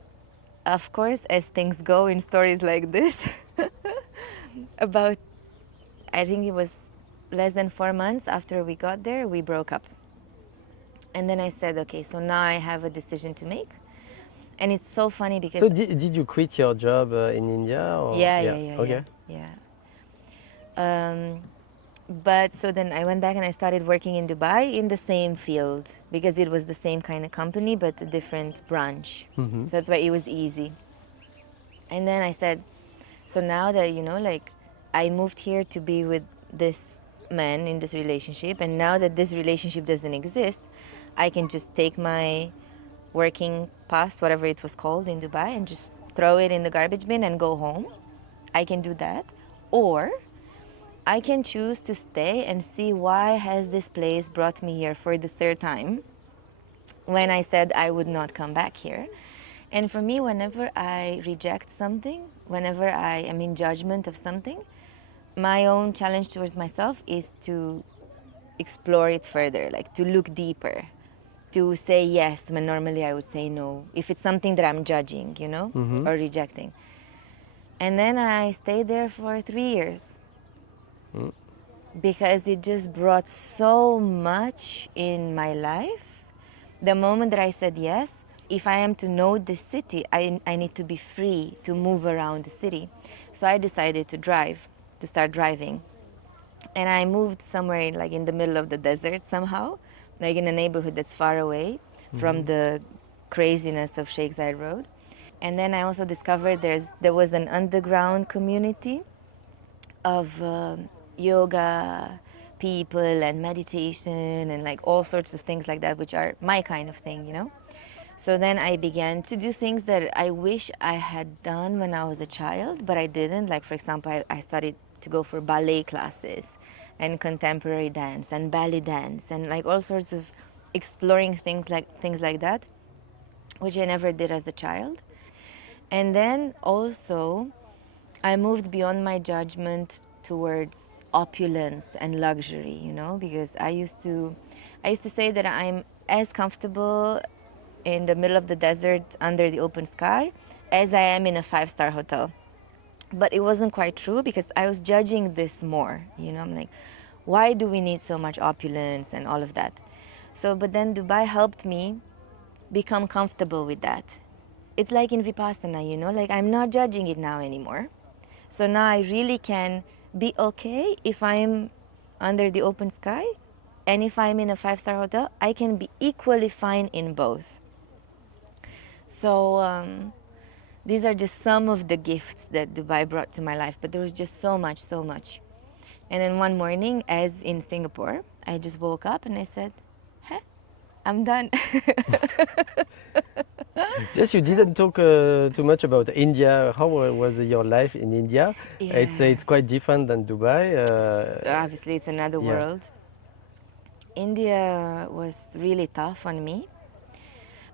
of course, as things go in stories like this, about, I think it was less than 4 months after we got there, we broke up. And then I said, okay, so now I have a decision to make. And it's so funny because So did you quit your job in India? Or? yeah. Okay. But so then I went back and I started working in Dubai in the same field because it was the same kind of company but a different branch. So that's why it was easy. And then I said, so now that, like I moved here to be with this man in this relationship, and now that this relationship doesn't exist, I can just take my working pass, whatever it was called in Dubai, and just throw it in the garbage bin and go home. I can do that. Or I can choose to stay and see why has this place brought me here for the third time when I said I would not come back here. And for me, whenever I reject something, whenever I am in judgment of something, my own challenge towards myself is to explore it further, like to look deeper, to say yes when normally I would say no, if it's something that I'm judging, or rejecting. And then I stayed there for 3 years because it just brought so much in my life. The moment that I said yes, if I am to know the city, I need to be free to move around the city. So I decided to start driving. And I moved somewhere in the middle of the desert somehow, like in a neighborhood that's far away from the craziness of Sheikh Zayed Road. And then I also discovered there was an underground community of yoga people and meditation and like all sorts of things like that, which are my kind of thing. So then I began to do things that I wish I had done when I was a child, but I didn't. Like, for example, I started to go for ballet classes and contemporary dance and ballet dance and like all sorts of exploring things like that, which I never did as a child. And then also I moved beyond my judgment towards opulence and luxury, because I used to say that I'm as comfortable in the middle of the desert under the open sky as I am in a 5-star hotel. But it wasn't quite true because I was judging this more, I'm like, why do we need so much opulence and all of that? So, but then Dubai helped me become comfortable with that. It's like in Vipassana, like I'm not judging it now anymore. So now I really can be okay if I'm under the open sky, and if I'm in a 5-star hotel, I can be equally fine in both. So these are just some of the gifts that Dubai brought to my life, but there was just so much. And then one morning, as in Singapore, I just woke up and I said, I'm done. Just you didn't talk too much about India. How was your life in India? Yeah. It's quite different than Dubai. So obviously, it's another world. India was really tough on me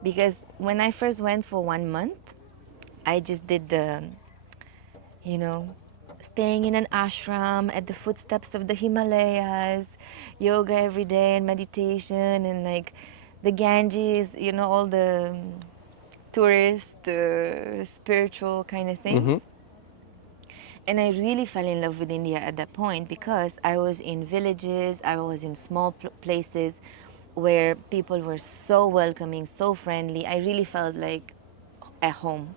because when I first went for 1 month, I just did the, staying in an ashram at the footsteps of the Himalayas, yoga every day and meditation and like the Ganges, all the tourist, spiritual kind of things. And I really fell in love with India at that point because I was in villages, I was in small places where people were so welcoming, so friendly. I really felt like at home.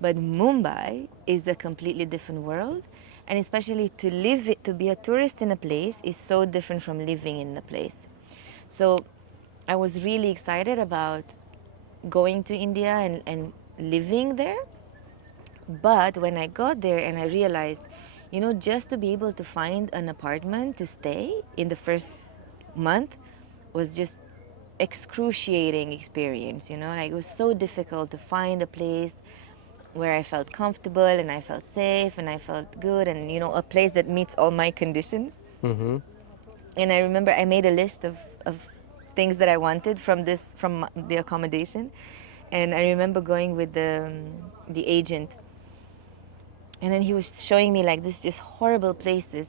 But Mumbai is a completely different world. And especially to be a tourist in a place is so different from living in a place. So I was really excited about going to India and living there. But when I got there and I realized, just to be able to find an apartment to stay in the first month was just excruciating experience, like it was so difficult to find a place where I felt comfortable and I felt safe and I felt good and, a place that meets all my conditions. And I remember I made a list of things that I wanted from the accommodation. And I remember going with the agent. And then he was showing me like this just horrible places.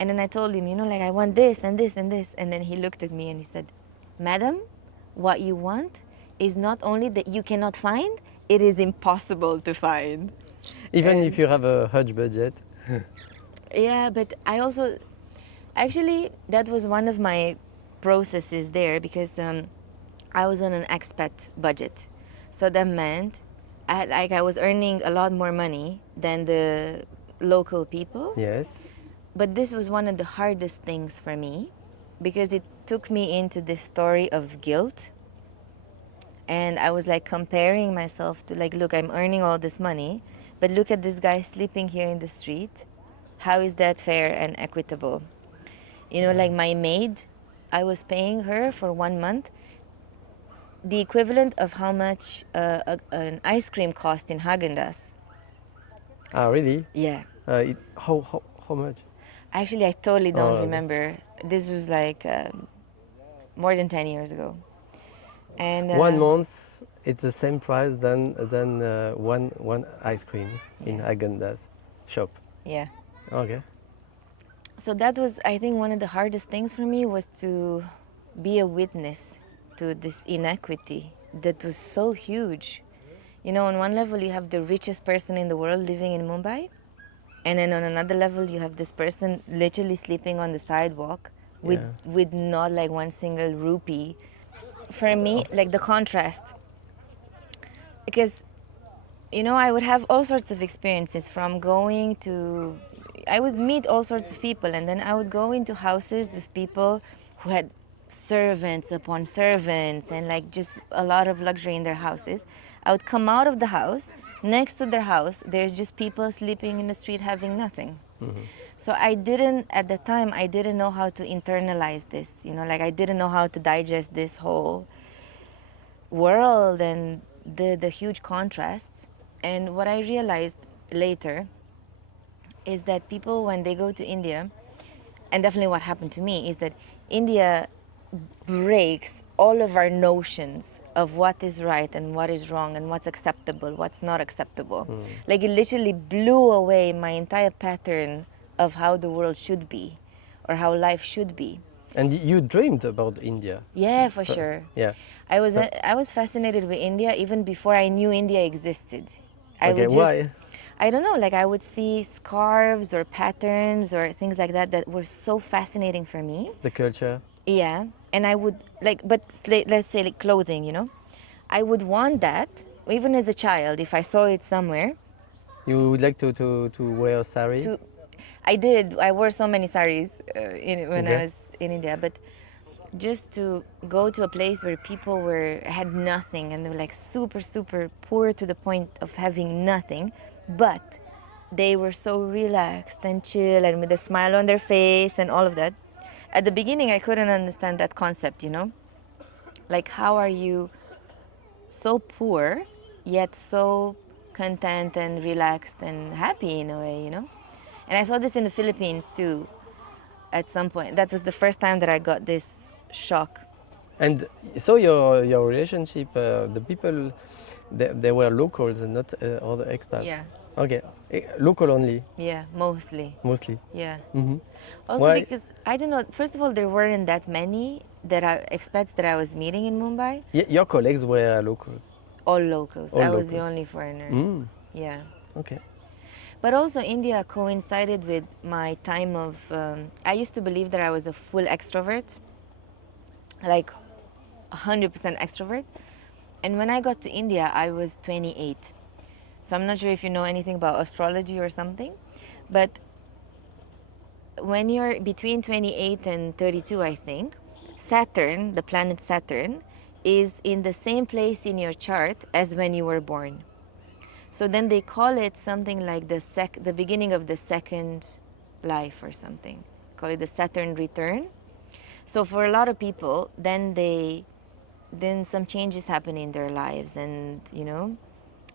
And then I told him, like I want this and this and this. And then he looked at me and he said, Madam, what you want is not only that you cannot find, it is impossible to find. Even if you have a huge budget. Yeah, but I also actually that was one of my processes there because I was on an expat budget, so that meant I was earning a lot more money than the local people. Yes. But this was one of the hardest things for me because it took me into this story of guilt. And I was like comparing myself to like, look, I'm earning all this money, but look at this guy sleeping here in the street. How is that fair and equitable? You know, like my maid, I was paying her for 1 month the equivalent of how much an ice cream cost in Haagen-Dazs. Ah, really? Yeah. How much? Actually, I totally Oh, don't okay. remember. This was like more than 10 years ago. And 1 month, it's the same price than one ice cream in Yeah. Haagen-Dazs shop. yeah. Okay. So that was, I think, one of the hardest things for me was to be a witness to this inequity that was so huge. You know, on one level, you have the richest person in the world living in Mumbai, and then on another level, you have this person literally sleeping on the sidewalk with Yeah. with not like one single rupee. For me, like the contrast, because you know, I would have all sorts of experiences from going to, I would meet all sorts of people, and then I would go into houses of people who had servants upon servants and like just a lot of luxury in their houses. I would come out of the house, next to their house, there's just people sleeping in the street having nothing. So I didn't, at the time, I didn't know how to internalize this, you know, like I didn't know how to digest this whole world and the huge contrasts. And what I realized later is that people, when they go to India, and definitely what happened to me, is that India breaks all of our notions of what is right and what is wrong and what's acceptable, what's not acceptable. Like it literally blew away my entire pattern of how the world should be or how life should be. And you dreamed about India Yeah, for first. sure. Yeah. I was fascinated with India even before I knew India existed. I Okay. would just, Why? I don't know, like I would see scarves or patterns or things like that that were so fascinating for me. The culture. Yeah, and I would like, but let's say like clothing, you know, I would want that even as a child if I saw it somewhere. You would like to wear a sari? To, I did. I wore so many saris when I Okay. was in India, but just to go to a place where people had nothing and they were like super super poor to the point of having nothing, but they were so relaxed and chill and with a smile on their face and all of that. At the beginning I couldn't understand that concept, you know, like how are you so poor yet so content and relaxed and happy in a way, you know. And I saw this in the Philippines too at some point. That was the first time that I got this shock. And so your relationship, the people, they were locals and not other expats. Yeah. Okay, local only, Yeah, mostly. mostly. Yeah. Hmm. Also Why? because I don't know. First of all, there weren't that many that expats that I was meeting in Mumbai. Your colleagues were locals. All locals. All I was the locals. only foreigner. Mm. Yeah. Okay. But also India coincided with my time of. I used to believe that I was a full extrovert, like 100% extrovert. And when I got to India, I was 28. So I'm not sure if you know anything about astrology or something, but when you're between 28 and 32, I think, Saturn, the planet Saturn, is in the same place in your chart as when you were born. So then they call it something like the beginning of the second life or something. Call it the Saturn return. So for a lot of people, then some changes happen in their lives, and you know,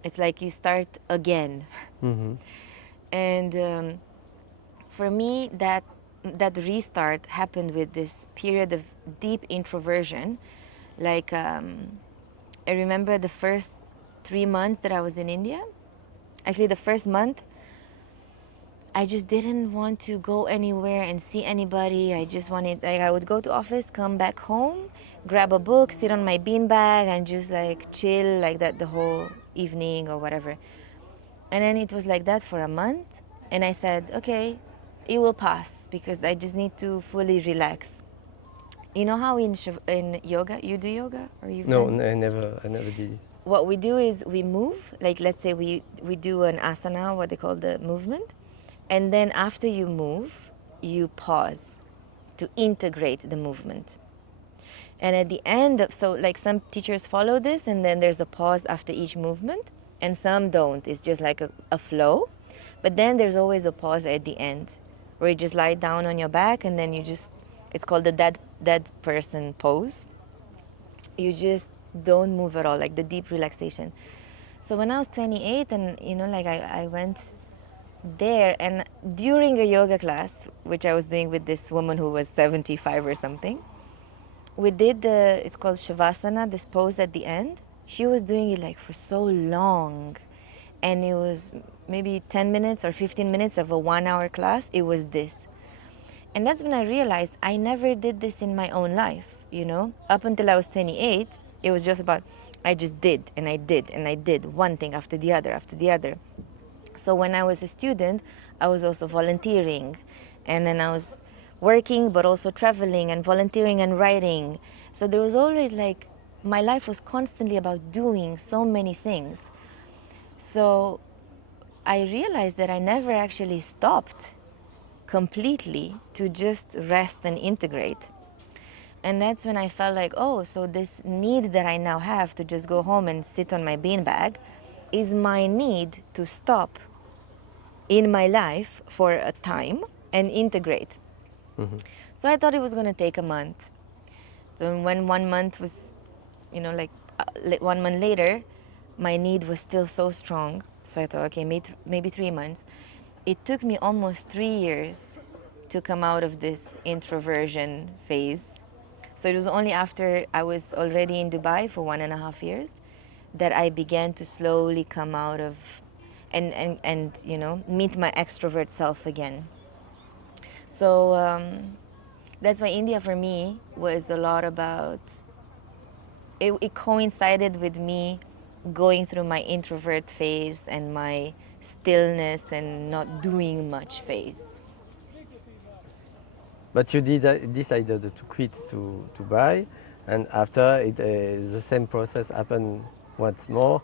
it's like you start again. Mm-hmm. And for me, that restart happened with this period of deep introversion. Like I remember the first 3 months that I was in India. Actually, the first month, I just didn't want to go anywhere and see anybody. I just wanted, like, I would go to office, come back home, grab a book, sit on my beanbag, and just like chill like that the whole evening or whatever. And then it was like that for a month, And I said, okay, it will pass because I just need to fully relax. You know how in yoga, you do yoga or you've No, done? I never did it. What we do is we move, like let's say we do an asana, what they call the movement. And then after you move, you pause to integrate the movement. And at the end of, so like some teachers follow this and then there's a pause after each movement and some don't. It's just like a flow. But then there's always a pause at the end where you just lie down on your back and then you just, it's called the dead person pose. You just don't move at all, like the deep relaxation. So when I was 28 and like I went there and during a yoga class, which I was doing with this woman who was 75 or something, we did it's called Shavasana, this pose at the end. She was doing it like for so long. And it was maybe 10 minutes or 15 minutes of a 1 hour class. It was this. And that's when I realized I never did this in my own life, Up until I was 28, it was just about, I just did and I did and I did one thing after the other after the other. So when I was a student, I was also volunteering. And then I was working, but also traveling and volunteering and writing. So there was always like, my life was constantly about doing so many things. So I realized that I never actually stopped completely to just rest and integrate. And that's when I felt like, oh, so this need that I now have to just go home and sit on my beanbag is my need to stop in my life for a time and integrate. So I thought it was going to take a month. So when 1 month was, 1 month later, my need was still so strong. So I thought, okay, maybe 3 months. It took me almost 3 years to come out of this introversion phase. So it was only after I was already in Dubai for 1.5 years that I began to slowly come out of and meet my extrovert self again. So that's why India for me was a lot about, it coincided with me going through my introvert phase and my stillness and not doing much phase. But you decided to quit to buy, and after it, the same process happened once more.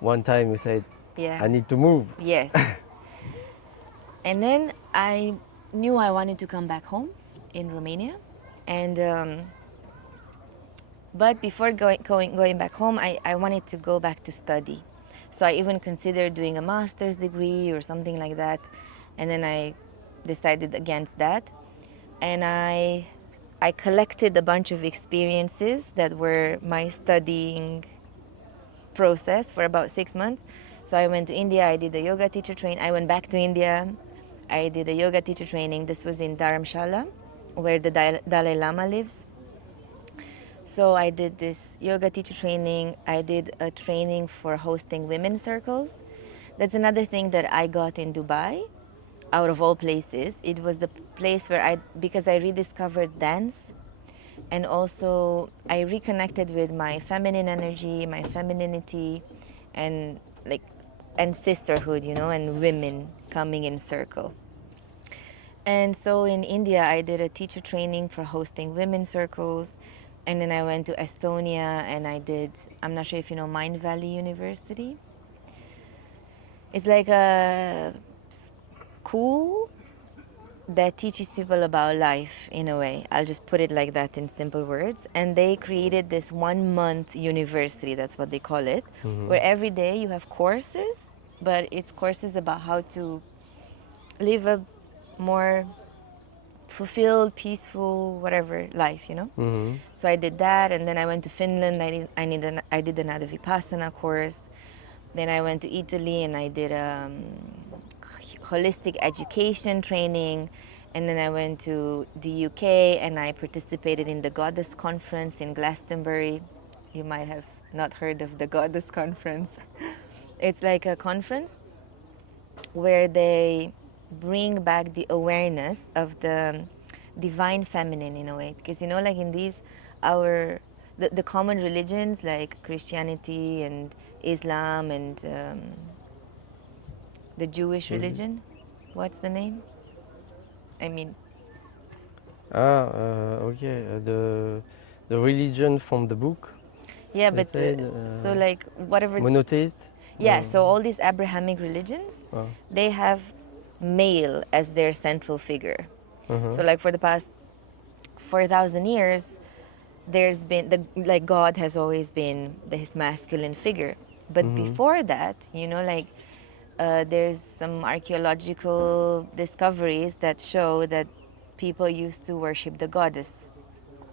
One time you said, Yeah. I need to move. Yes. And then I knew I wanted to come back home in Romania. And but before going back home, I wanted to go back to study. So I even considered doing a master's degree or something like that. And then I decided against that. And I collected a bunch of experiences that were my studying process for about 6 months. So I went to India, I did a yoga teacher training. I went back to India, I did a yoga teacher training. This was in Dharamshala, where the Dalai Lama lives. So I did this yoga teacher training. I did a training for hosting women's circles. That's another thing that I got in Dubai, out of all places. It was the place where because I rediscovered dance, and also I reconnected with my feminine energy, my femininity, and sisterhood, and women coming in circle. And so in India, I did a teacher training for hosting women's circles. And then I went to Estonia and I'm not sure if you know Mind Valley University. It's like a school that teaches people about life in a way. I'll just put it like that in simple words. And they created this 1 month university, that's what they call it, where every day you have courses, but it's courses about how to live a more fulfilled, peaceful, whatever life, So I did that, and then I went to Finland. I did another Vipassana course. Then I went to Italy and I did holistic education training. And then I went to the UK and I participated in the Goddess Conference in Glastonbury. You might have not heard of the Goddess Conference. It's like a conference where they bring back the awareness of the divine feminine in a way. Because like in these, the common religions like Christianity and Islam and the Jewish religion, What's the name? I mean, Okay. The religion from the book. yeah, They but said so like whatever. monotheist. Yeah, so all these Abrahamic religions, Oh. they have male as their central figure. So like for the past 4,000 years, there's been like God has always been his masculine figure. But before that, like there's some archaeological discoveries that show that people used to worship the goddess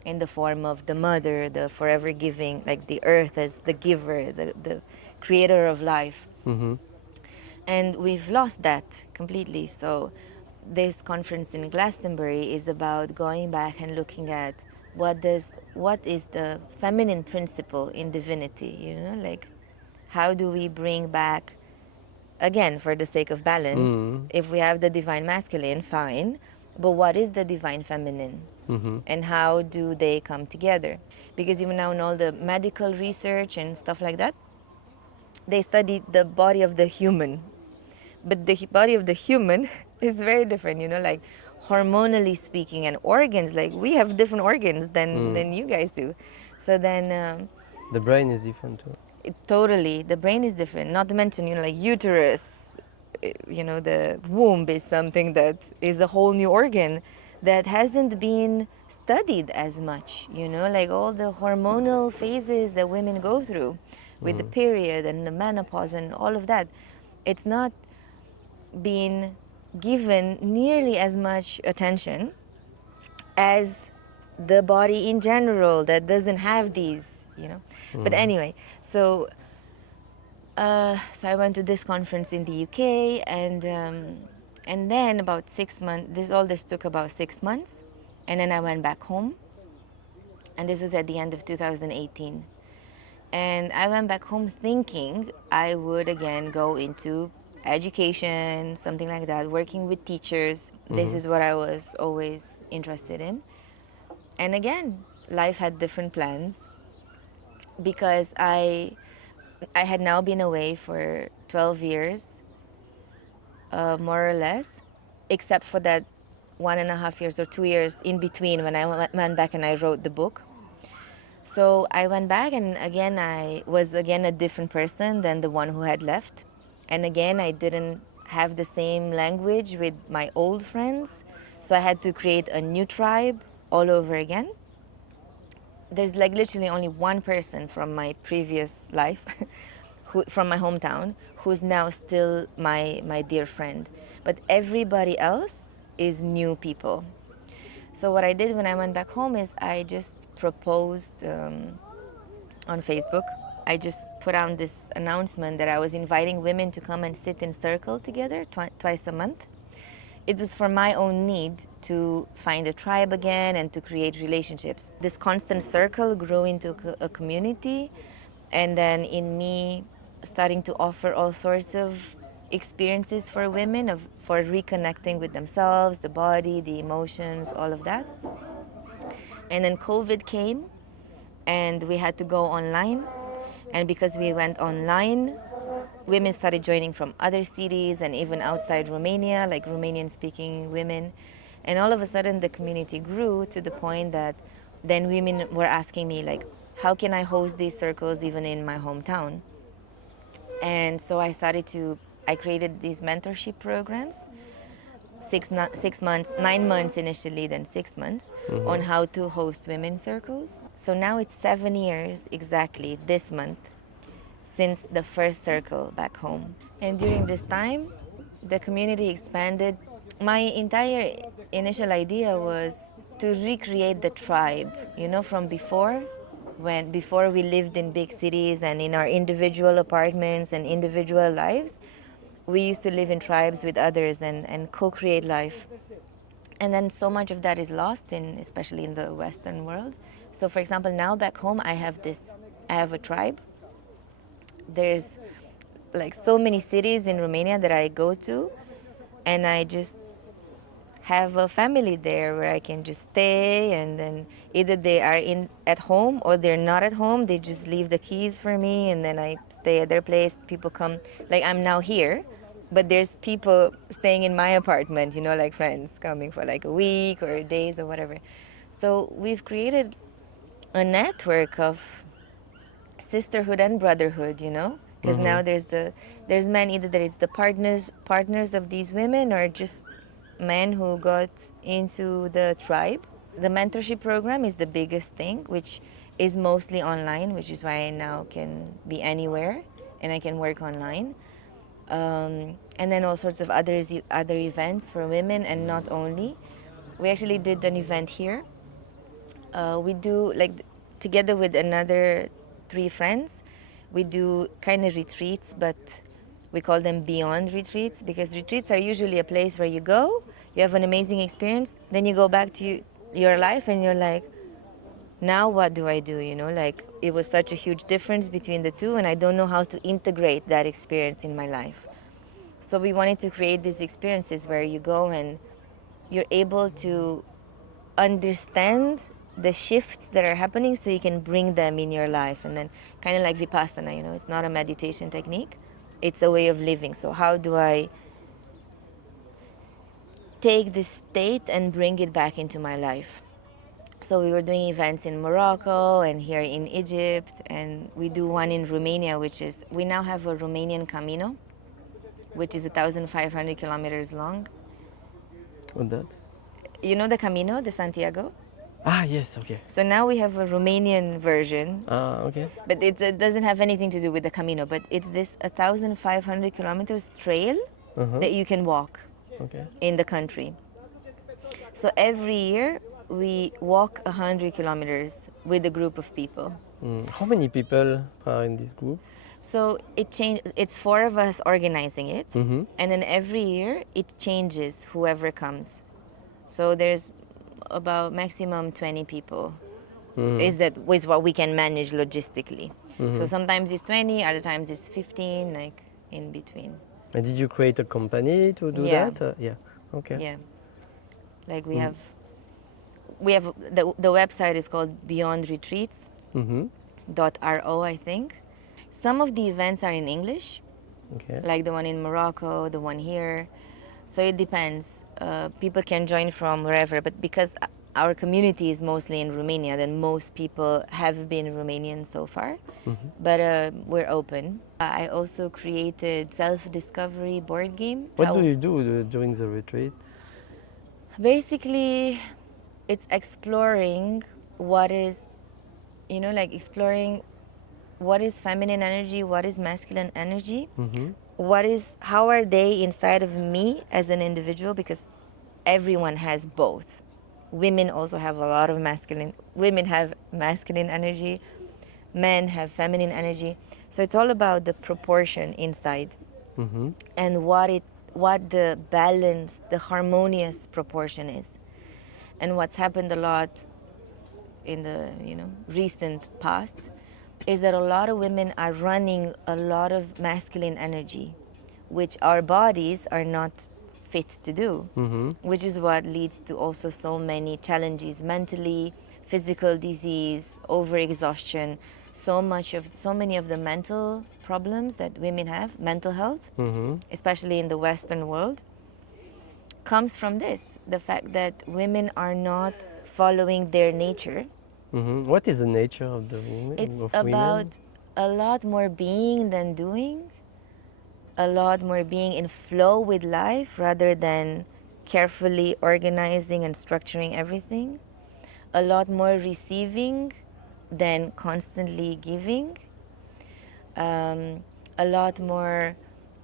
in the form of the mother, the forever giving, like the earth as the giver, the creator of life. And we've lost that completely. So this conference in Glastonbury is about going back and looking at what is the feminine principle in divinity, like how do we bring back, again, for the sake of balance, if we have the divine masculine, fine, but what is the divine feminine? And how do they come together? Because even now in all the medical research and stuff like that, they study the body of the human, but the body of the human is very different, like hormonally speaking, and organs, like we have different organs than you guys do. So then The brain is different too. totally the brain is different, not to mention, like uterus, the womb is something that is a whole new organ that hasn't been studied as much, like all the hormonal phases that women go through with the period and the menopause and all of that. It's not been given nearly as much attention as the body in general that doesn't have these. But anyway, so I went to this conference in the UK, and then about 6 months. This took about 6 months, and then I went back home, and this was at the end of 2018. And I went back home thinking I would again go into education, something like that, working with teachers. This is what I was always interested in. And again, life had different plans because I had now been away for 12 years, more or less, except for that 1.5 years or 2 years in between when I went back and I wrote the book. So I went back, and again I was again a different person than the one who had left. And again I didn't have the same language with my old friends, so I had to create a new tribe all over again. There's like literally only one person from my previous life from my hometown who's now still my dear friend, but everybody else is new people. So what I did when I went back home is I just proposed on Facebook. I just put out this announcement that I was inviting women to come and sit in circle together twice a month. It was for my own need to find a tribe again and to create relationships. This constant circle grew into a community, and then in me starting to offer all sorts of experiences for women for reconnecting with themselves, the body, the emotions, all of that. And then COVID came, and we had to go online. And because we went online, women started joining from other cities and even outside Romania, like Romanian speaking women. And all of a sudden the community grew to the point that then women were asking me, like, how can I host these circles even in my hometown? And so I created these mentorship programs, 6 months, 9 months initially, then 6 months, on how to host women's circles. So now it's 7 years exactly this month since the first circle back home. And during this time, the community expanded. My entire initial idea was to recreate the tribe, from before we lived in big cities and in our individual apartments and individual lives. We used to live in tribes with others and co-create life. And then so much of that is lost especially in the Western world. So for example, now back home I have a tribe. There's like so many cities in Romania that I go to, and I just have a family there where I can just stay, and then either they are at home or they're not at home. They just leave the keys for me, and then I stay at their place. People come, like I'm now here, but there's people staying in my apartment, like friends coming for like a week or days or whatever. So we've created a network of sisterhood and brotherhood, because now there's men, either that it's the partners of these women or just men who got into the tribe. The mentorship program is the biggest thing, which is mostly online, which is why I now can be anywhere and I can work online. And then all sorts of other events for women, and not only. We actually did an event here. We do together with another 3 friends, we do kind of retreats, but we call them beyond retreats, because retreats are usually a place where you go, you have an amazing experience, then you go back to your life and you're like, now what do I do? It was such a huge difference between the two, and I don't know how to integrate that experience in my life. So we wanted to create these experiences where you go and you're able to understand the shifts that are happening so you can bring them in your life. And then kind of like Vipassana, it's not a meditation technique, it's a way of living. So how do I take this state and bring it back into my life? So we were doing events in Morocco and here in Egypt, and we do one in Romania, we now have a Romanian Camino, which is 1,500 kilometers long. On that? You know the Camino de Santiago? Ah, yes, okay. So now we have a Romanian version. Ah, okay. But it doesn't have anything to do with the Camino, but it's this 1,500 kilometers trail that you can walk in the country. So every year we walk 100 kilometers with a group of people. How many people are in this group? So it's 4 of us organizing it, and then every year it changes whoever comes. So there's about maximum 20 people. Is what we can manage logistically. So sometimes it's 20, other times it's 15, like in between. And did you create a company to do that? Yeah. Okay. Yeah. Like we have the website is called beyondretreats.ro, I think. Some of the events are in English, like the one in Morocco, the one here. So it depends. People can join from wherever, but because our community is mostly in Romania, then most people have been Romanian so far, but we're open. I also created self-discovery board game. What do you do during the retreat? Basically, it's exploring what is, exploring what is feminine energy, what is masculine energy, how are they inside of me as an individual, because everyone has both. Women also have a lot of women have masculine energy, men have feminine energy. So it's all about the proportion inside and what the balance, the harmonious proportion is. And what's happened a lot in the recent past is that a lot of women are running a lot of masculine energy, which our bodies are not fit to do, which is what leads to also so many challenges mentally, physical disease, overexhaustion, so many of the mental problems that women have, mental health, especially in the Western world, comes from this, the fact that women are not following their nature. What is the nature of the women? It's about a lot more being than doing, a lot more being in flow with life rather than carefully organizing and structuring everything, a lot more receiving than constantly giving, a lot more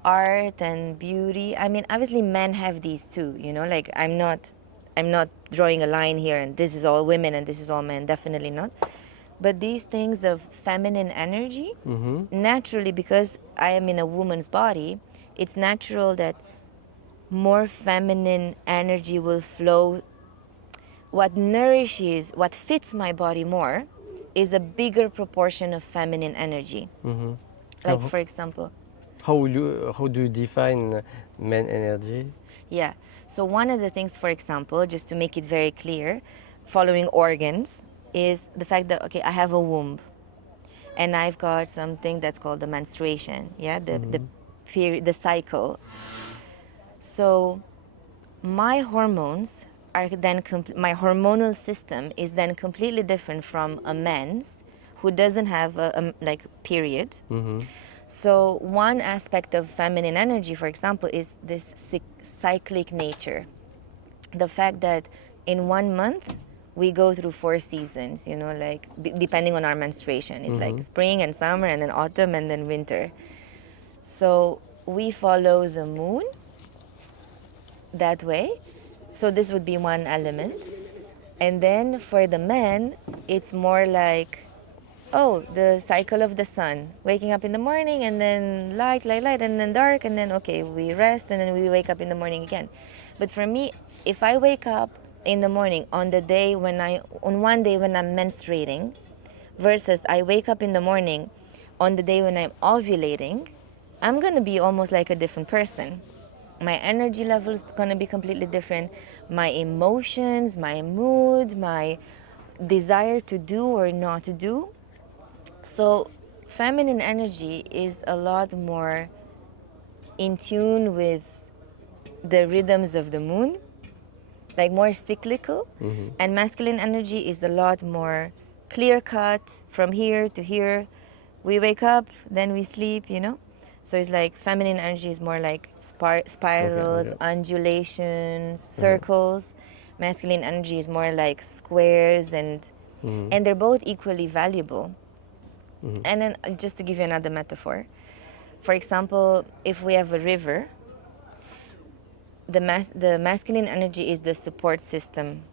art and beauty. I mean, obviously men have these too, like I'm not drawing a line here and this is all women and this is all men, definitely not. But these things of feminine energy, naturally, because I am in a woman's body, it's natural that more feminine energy will flow. What nourishes, what fits my body more is a bigger proportion of feminine energy. Like, for example, how do you define men energy? Yeah. So one of the things, for example, just to make it very clear, following organs, is the fact that, okay, I have a womb and I've got something that's called the menstruation, the the cycle. So my hormones are then my hormonal system is then completely different from a man's who doesn't have a like period. So one aspect of feminine energy, for example, is this cyclic nature. The fact that in 1 month we go through 4 seasons, you know, like depending on our menstruation. It's like spring and summer and then autumn and then winter. So we follow the moon that way. So this would be one element. And then for the men, it's more like, oh, the cycle of the sun, waking up in the morning and then light, and then dark, and then, okay, we rest and then we wake up in the morning again. But for me, if I wake up in the morning on one day when I'm menstruating, versus I wake up in the morning on the day when I'm ovulating, I'm gonna be almost like a different person. My energy level is gonna be completely different. My emotions, my mood, my desire to do or not to do. So feminine energy is a lot more in tune with the rhythms of the moon, like more cyclical. And masculine energy is a lot more clear cut from here to here. We wake up, then we sleep, you know? So it's like feminine energy is more like spirals, undulations, circles. Masculine energy is more like squares, and they're both equally valuable. And then just to give you another metaphor, for example, if we have a river, the masculine energy is the support system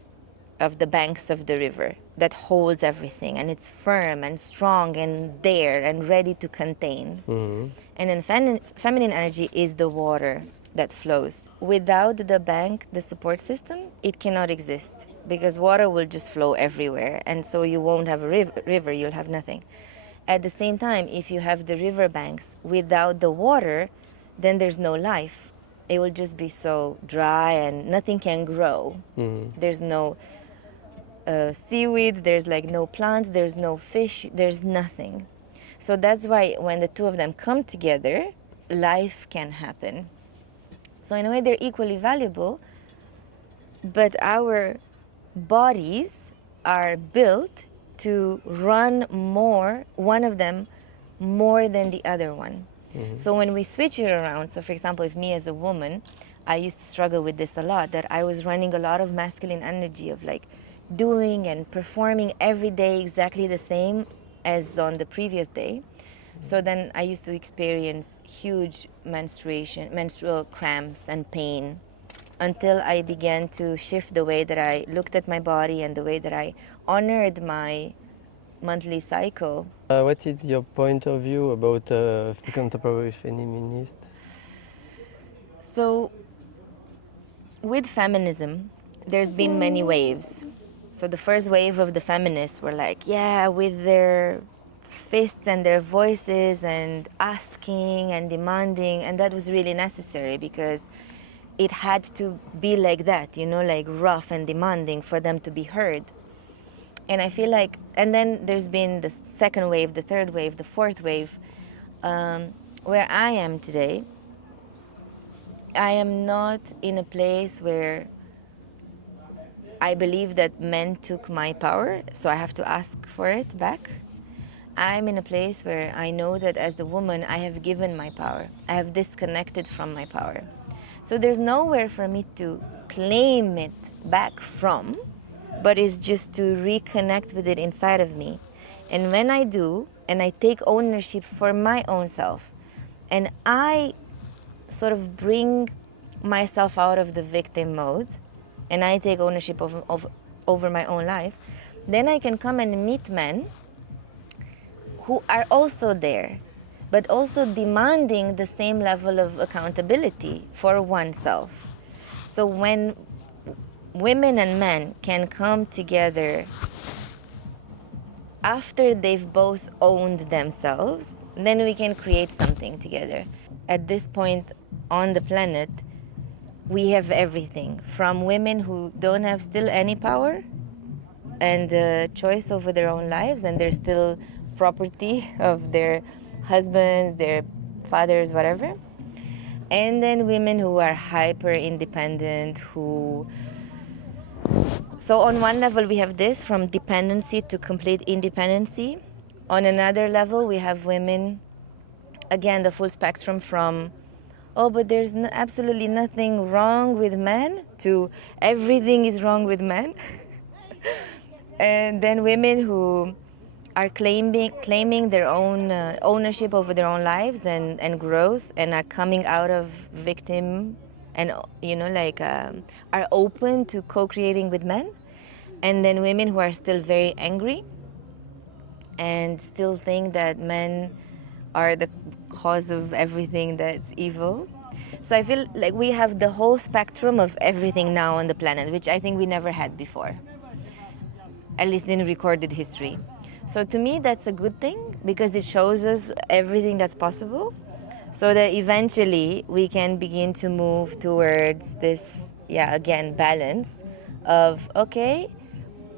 of the banks of the river that holds everything, and it's firm and strong and there and ready to contain. And then feminine energy is the water that flows. Without the bank, the support system, it cannot exist, because water will just flow everywhere, and so you won't have a river, you'll have nothing. At the same time, if you have the river banks without the water, then there's no life. It will just be so dry and nothing can grow. There's no seaweed, there's like no plants, there's no fish, there's nothing. So that's why when the two of them come together, life can happen. So in a way, they're equally valuable, but our bodies are built to run one of them more than the other one. So when we switch it around, so for example, if me as a woman, I used to struggle with this a lot, that I was running a lot of masculine energy of like doing and performing every day exactly the same as on the previous day. So then I used to experience huge menstrual cramps and pain, until I began to shift the way that I looked at my body and the way that I honored my monthly cycle. What is your point of view about contemporary feminists? So with feminism, there's been many waves. So the first wave of the feminists were like, yeah, with their fists and their voices and asking and demanding, and that was really necessary because it had to be like that, you know, like rough and demanding for them to be heard. And I feel like, and then there's been the second wave, the third wave, the fourth wave. Where I am today, I am not in a place where I believe that men took my power, so I have to ask for it back. I'm in a place where I know that as the woman, I have given my power. I have disconnected from my power. So there's nowhere for me to claim it back from, but it's just to reconnect with it inside of me. And when I do, and I take ownership for my own self, and I sort of bring myself out of the victim mode, and I take ownership over my own life, then I can come and meet men who are also there, but also demanding the same level of accountability for oneself. So when women and men can come together after they've both owned themselves, then we can create something together. At this point on the planet, we have everything, from women who don't have still any power and choice over their own lives, and they're still property of their husbands, their fathers, whatever, and then women who are hyper independent, so on one level we have this, from dependency to complete independency. On another level we have women, again, the full spectrum, from oh, but there's absolutely nothing wrong with men, to everything is wrong with men. And then women who are claiming their own ownership over their own lives and growth, and are coming out of victim, and are open to co-creating with men. And then women who are still very angry and still think that men are the cause of everything that's evil. So I feel like we have the whole spectrum of everything now on the planet, which I think we never had before, at least in recorded history. So to me, that's a good thing, because it shows us everything that's possible, so that eventually we can begin to move towards this, again, balance of, okay,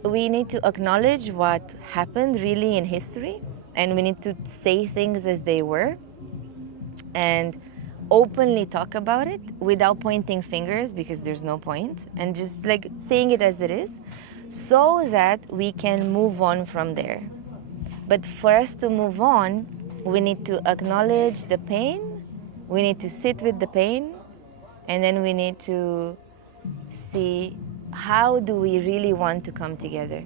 we need to acknowledge what happened really in history, and we need to say things as they were, and openly talk about it without pointing fingers, because there's no point, and just like saying it as it is, so that we can move on from there. But for us to move on, we need to acknowledge the pain, we need to sit with the pain, and then we need to see, how do we really want to come together?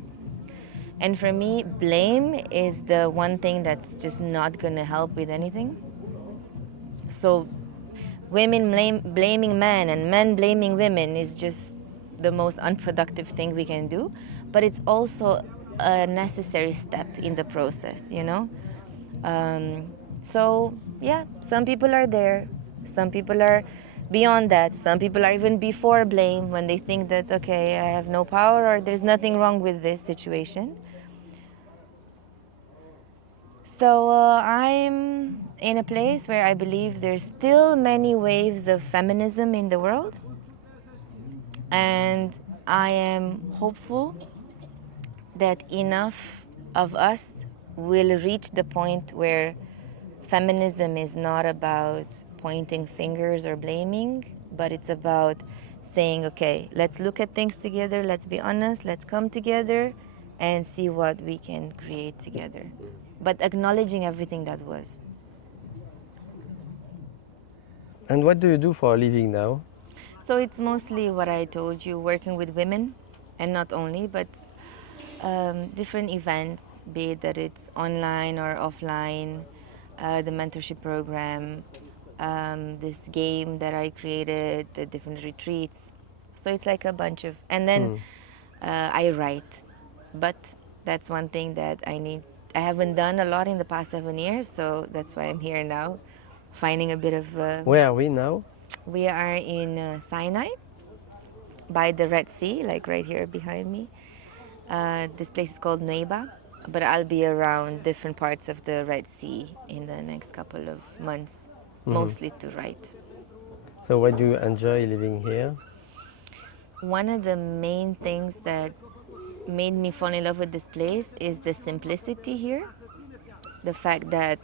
And for me, blame is the one thing that's just not going to help with anything. So women blaming men and men blaming women is just the most unproductive thing we can do, but it's also a necessary step in the process, you know? So yeah, some people are there, some people are beyond that, some people are even before blame, when they think that, okay, I have no power, or there's nothing wrong with this situation. So I'm in a place where I believe there's still many waves of feminism in the world, and I am hopeful that enough of us will reach the point where feminism is not about pointing fingers or blaming, but it's about saying, okay, let's look at things together, let's be honest, let's come together and see what we can create together. But acknowledging everything that was. And what do you do for a living now? So it's mostly what I told you, working with women, and not only, but different events, be it that it's online or offline, the mentorship program, this game that I created, the different retreats. So it's like a bunch of, and then I write. But that's one thing that I haven't done a lot in the past 7 years, so that's why I'm here now, finding a bit of... Where are we now? We are in Sinai, by the Red Sea, like right here behind me. This place is called Nueva, but I'll be around different parts of the Red Sea in the next couple of months, mostly to write. So what do you enjoy living here? One of the main things that made me fall in love with this place is the simplicity here. The fact that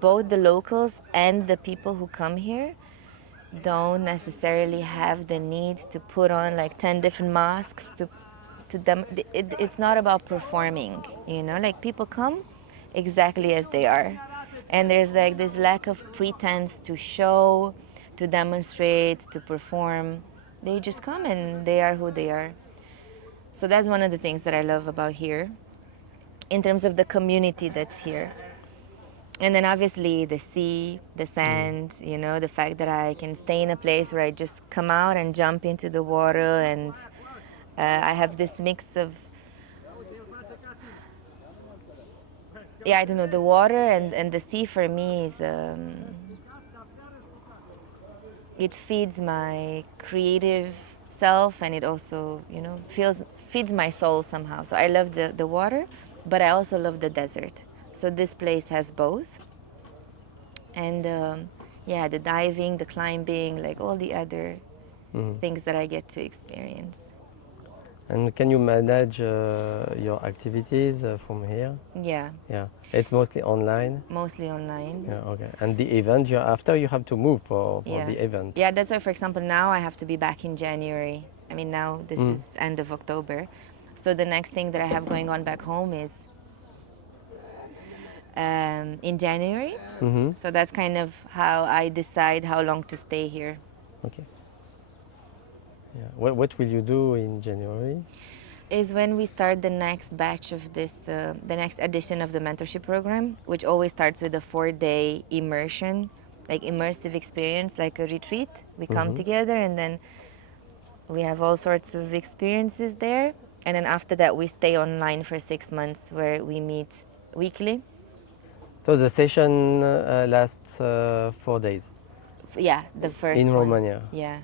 both the locals and the people who come here don't necessarily have the need to put on like 10 different masks to them. It's not about performing, you know, like people come exactly as they are, and there's like this lack of pretense to show, to demonstrate, to perform. They just come and they are who they are. So that's one of the things that I love about here, in terms of the community that's here. And then obviously the sea, the sand, you know, the fact that I can stay in a place where I just come out and jump into the water, and I have this mix of, I don't know, the water and the sea for me is, it feeds my creative self, and it also, you know, feeds my soul somehow. So I love the water, but I also love the desert. So this place has both. And the diving, the climbing, like all the other things that I get to experience. And can you manage your activities from here? Yeah, Yeah, it's mostly online. mostly online. Yeah, okay. And the event you after you have to move for Yeah. the event. Yeah, that's why, for example, now I have to be back in January. I mean, now this is end of October. So the next thing that I have going on back home is in January. So that's kind of how I decide how long to stay here. Okay. Yeah. What will you do in January? Is when we start the next batch of this, the next edition of the mentorship program, which always starts with a 4-day immersion, like immersive experience, like a retreat. We come together and then we have all sorts of experiences there. And then after that, we stay online for 6 months where we meet weekly. So the session lasts 4 days Yeah, the first in one. Romania. Yeah.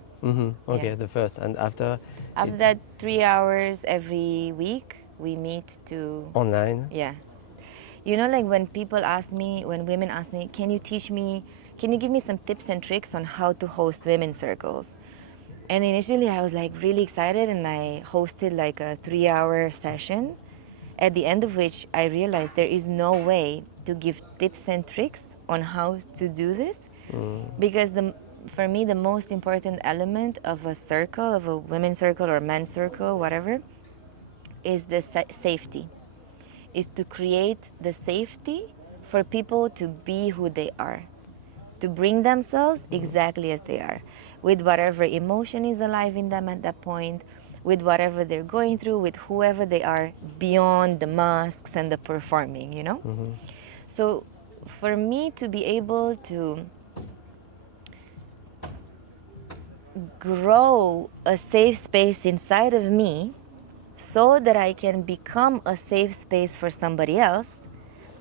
Okay, Yeah. the first, and after After that, 3 hours every week, we meet to online. Yeah. You know, like when people ask me, when women ask me, can you give me some tips and tricks on how to host women's circles? And initially I was like really excited and I hosted like a 3-hour session, at the end of which I realized there is no way to give tips and tricks on how to do this. Because for me, the most important element of a circle, of a women's circle or men's circle, whatever, is the safety. Is to create the safety for people to be who they are, to bring themselves exactly as they are, with whatever emotion is alive in them at that point, with whatever they're going through, with whoever they are, beyond the masks and the performing, you know? So for me to be able to grow a safe space inside of me so that I can become a safe space for somebody else,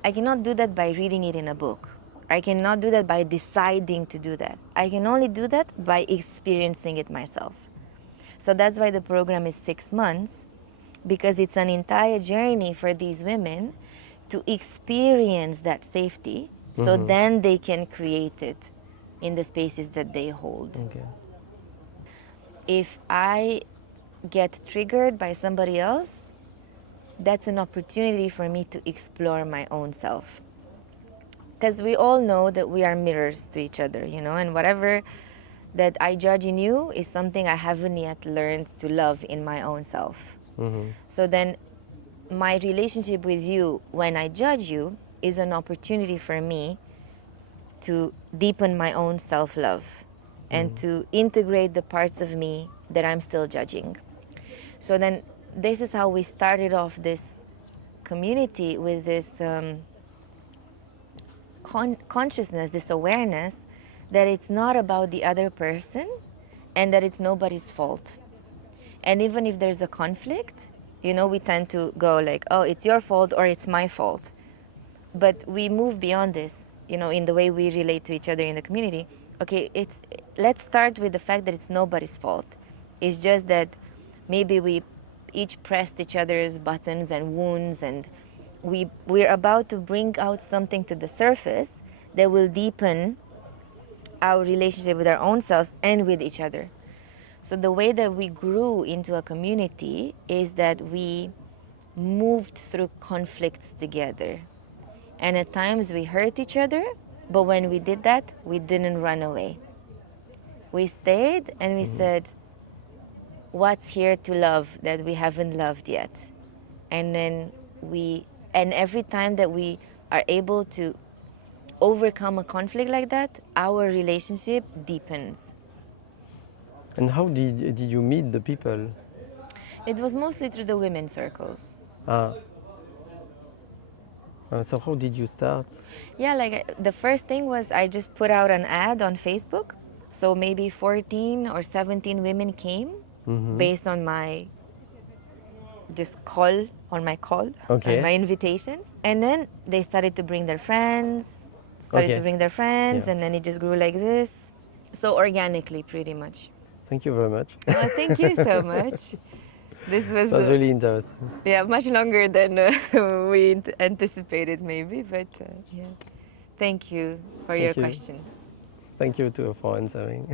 I cannot do that by reading it in a book. I cannot do that by deciding to do that. I can only do that by experiencing it myself. So that's why the program is 6 months, because it's an entire journey for these women to experience that safety, so then they can create it in the spaces that they hold. Okay. If I get triggered by somebody else, that's an opportunity for me to explore my own self. Because we all know that we are mirrors to each other, you know, and whatever that I judge in you is something I haven't yet learned to love in my own self. So then my relationship with you when I judge you is an opportunity for me to deepen my own self-love and to integrate the parts of me that I'm still judging. So then this is how we started off this community, with this consciousness, this awareness that it's not about the other person and that it's nobody's fault. And even if there's a conflict, you know, we tend to go like, oh, it's your fault or it's my fault. But we move beyond this, you know, in the way we relate to each other in the community. Okay, let's start with the fact that it's nobody's fault. It's just that maybe we each pressed each other's buttons and wounds, and we're about to bring out something to the surface that will deepen our relationship with our own selves and with each other. So the way that we grew into a community is that we moved through conflicts together. And at times we hurt each other, but when we did that, we didn't run away. We stayed and we said, what's here to love that we haven't loved yet? And then every time that we are able to overcome a conflict like that, our relationship deepens. And how did you meet the people? It was mostly through the women's circles. So how did you start? Yeah, like the first thing was I just put out an ad on Facebook. So maybe 14 or 17 women came based on my call, on Okay. my invitation. And then they started to bring their friends, Yes. and then it just grew like this. So organically, pretty much. Thank you very much. Oh, thank you so much. This It was really interesting. yeah, much longer than we anticipated maybe, but yeah. Thank you for your you. questions. Thank you too for answering.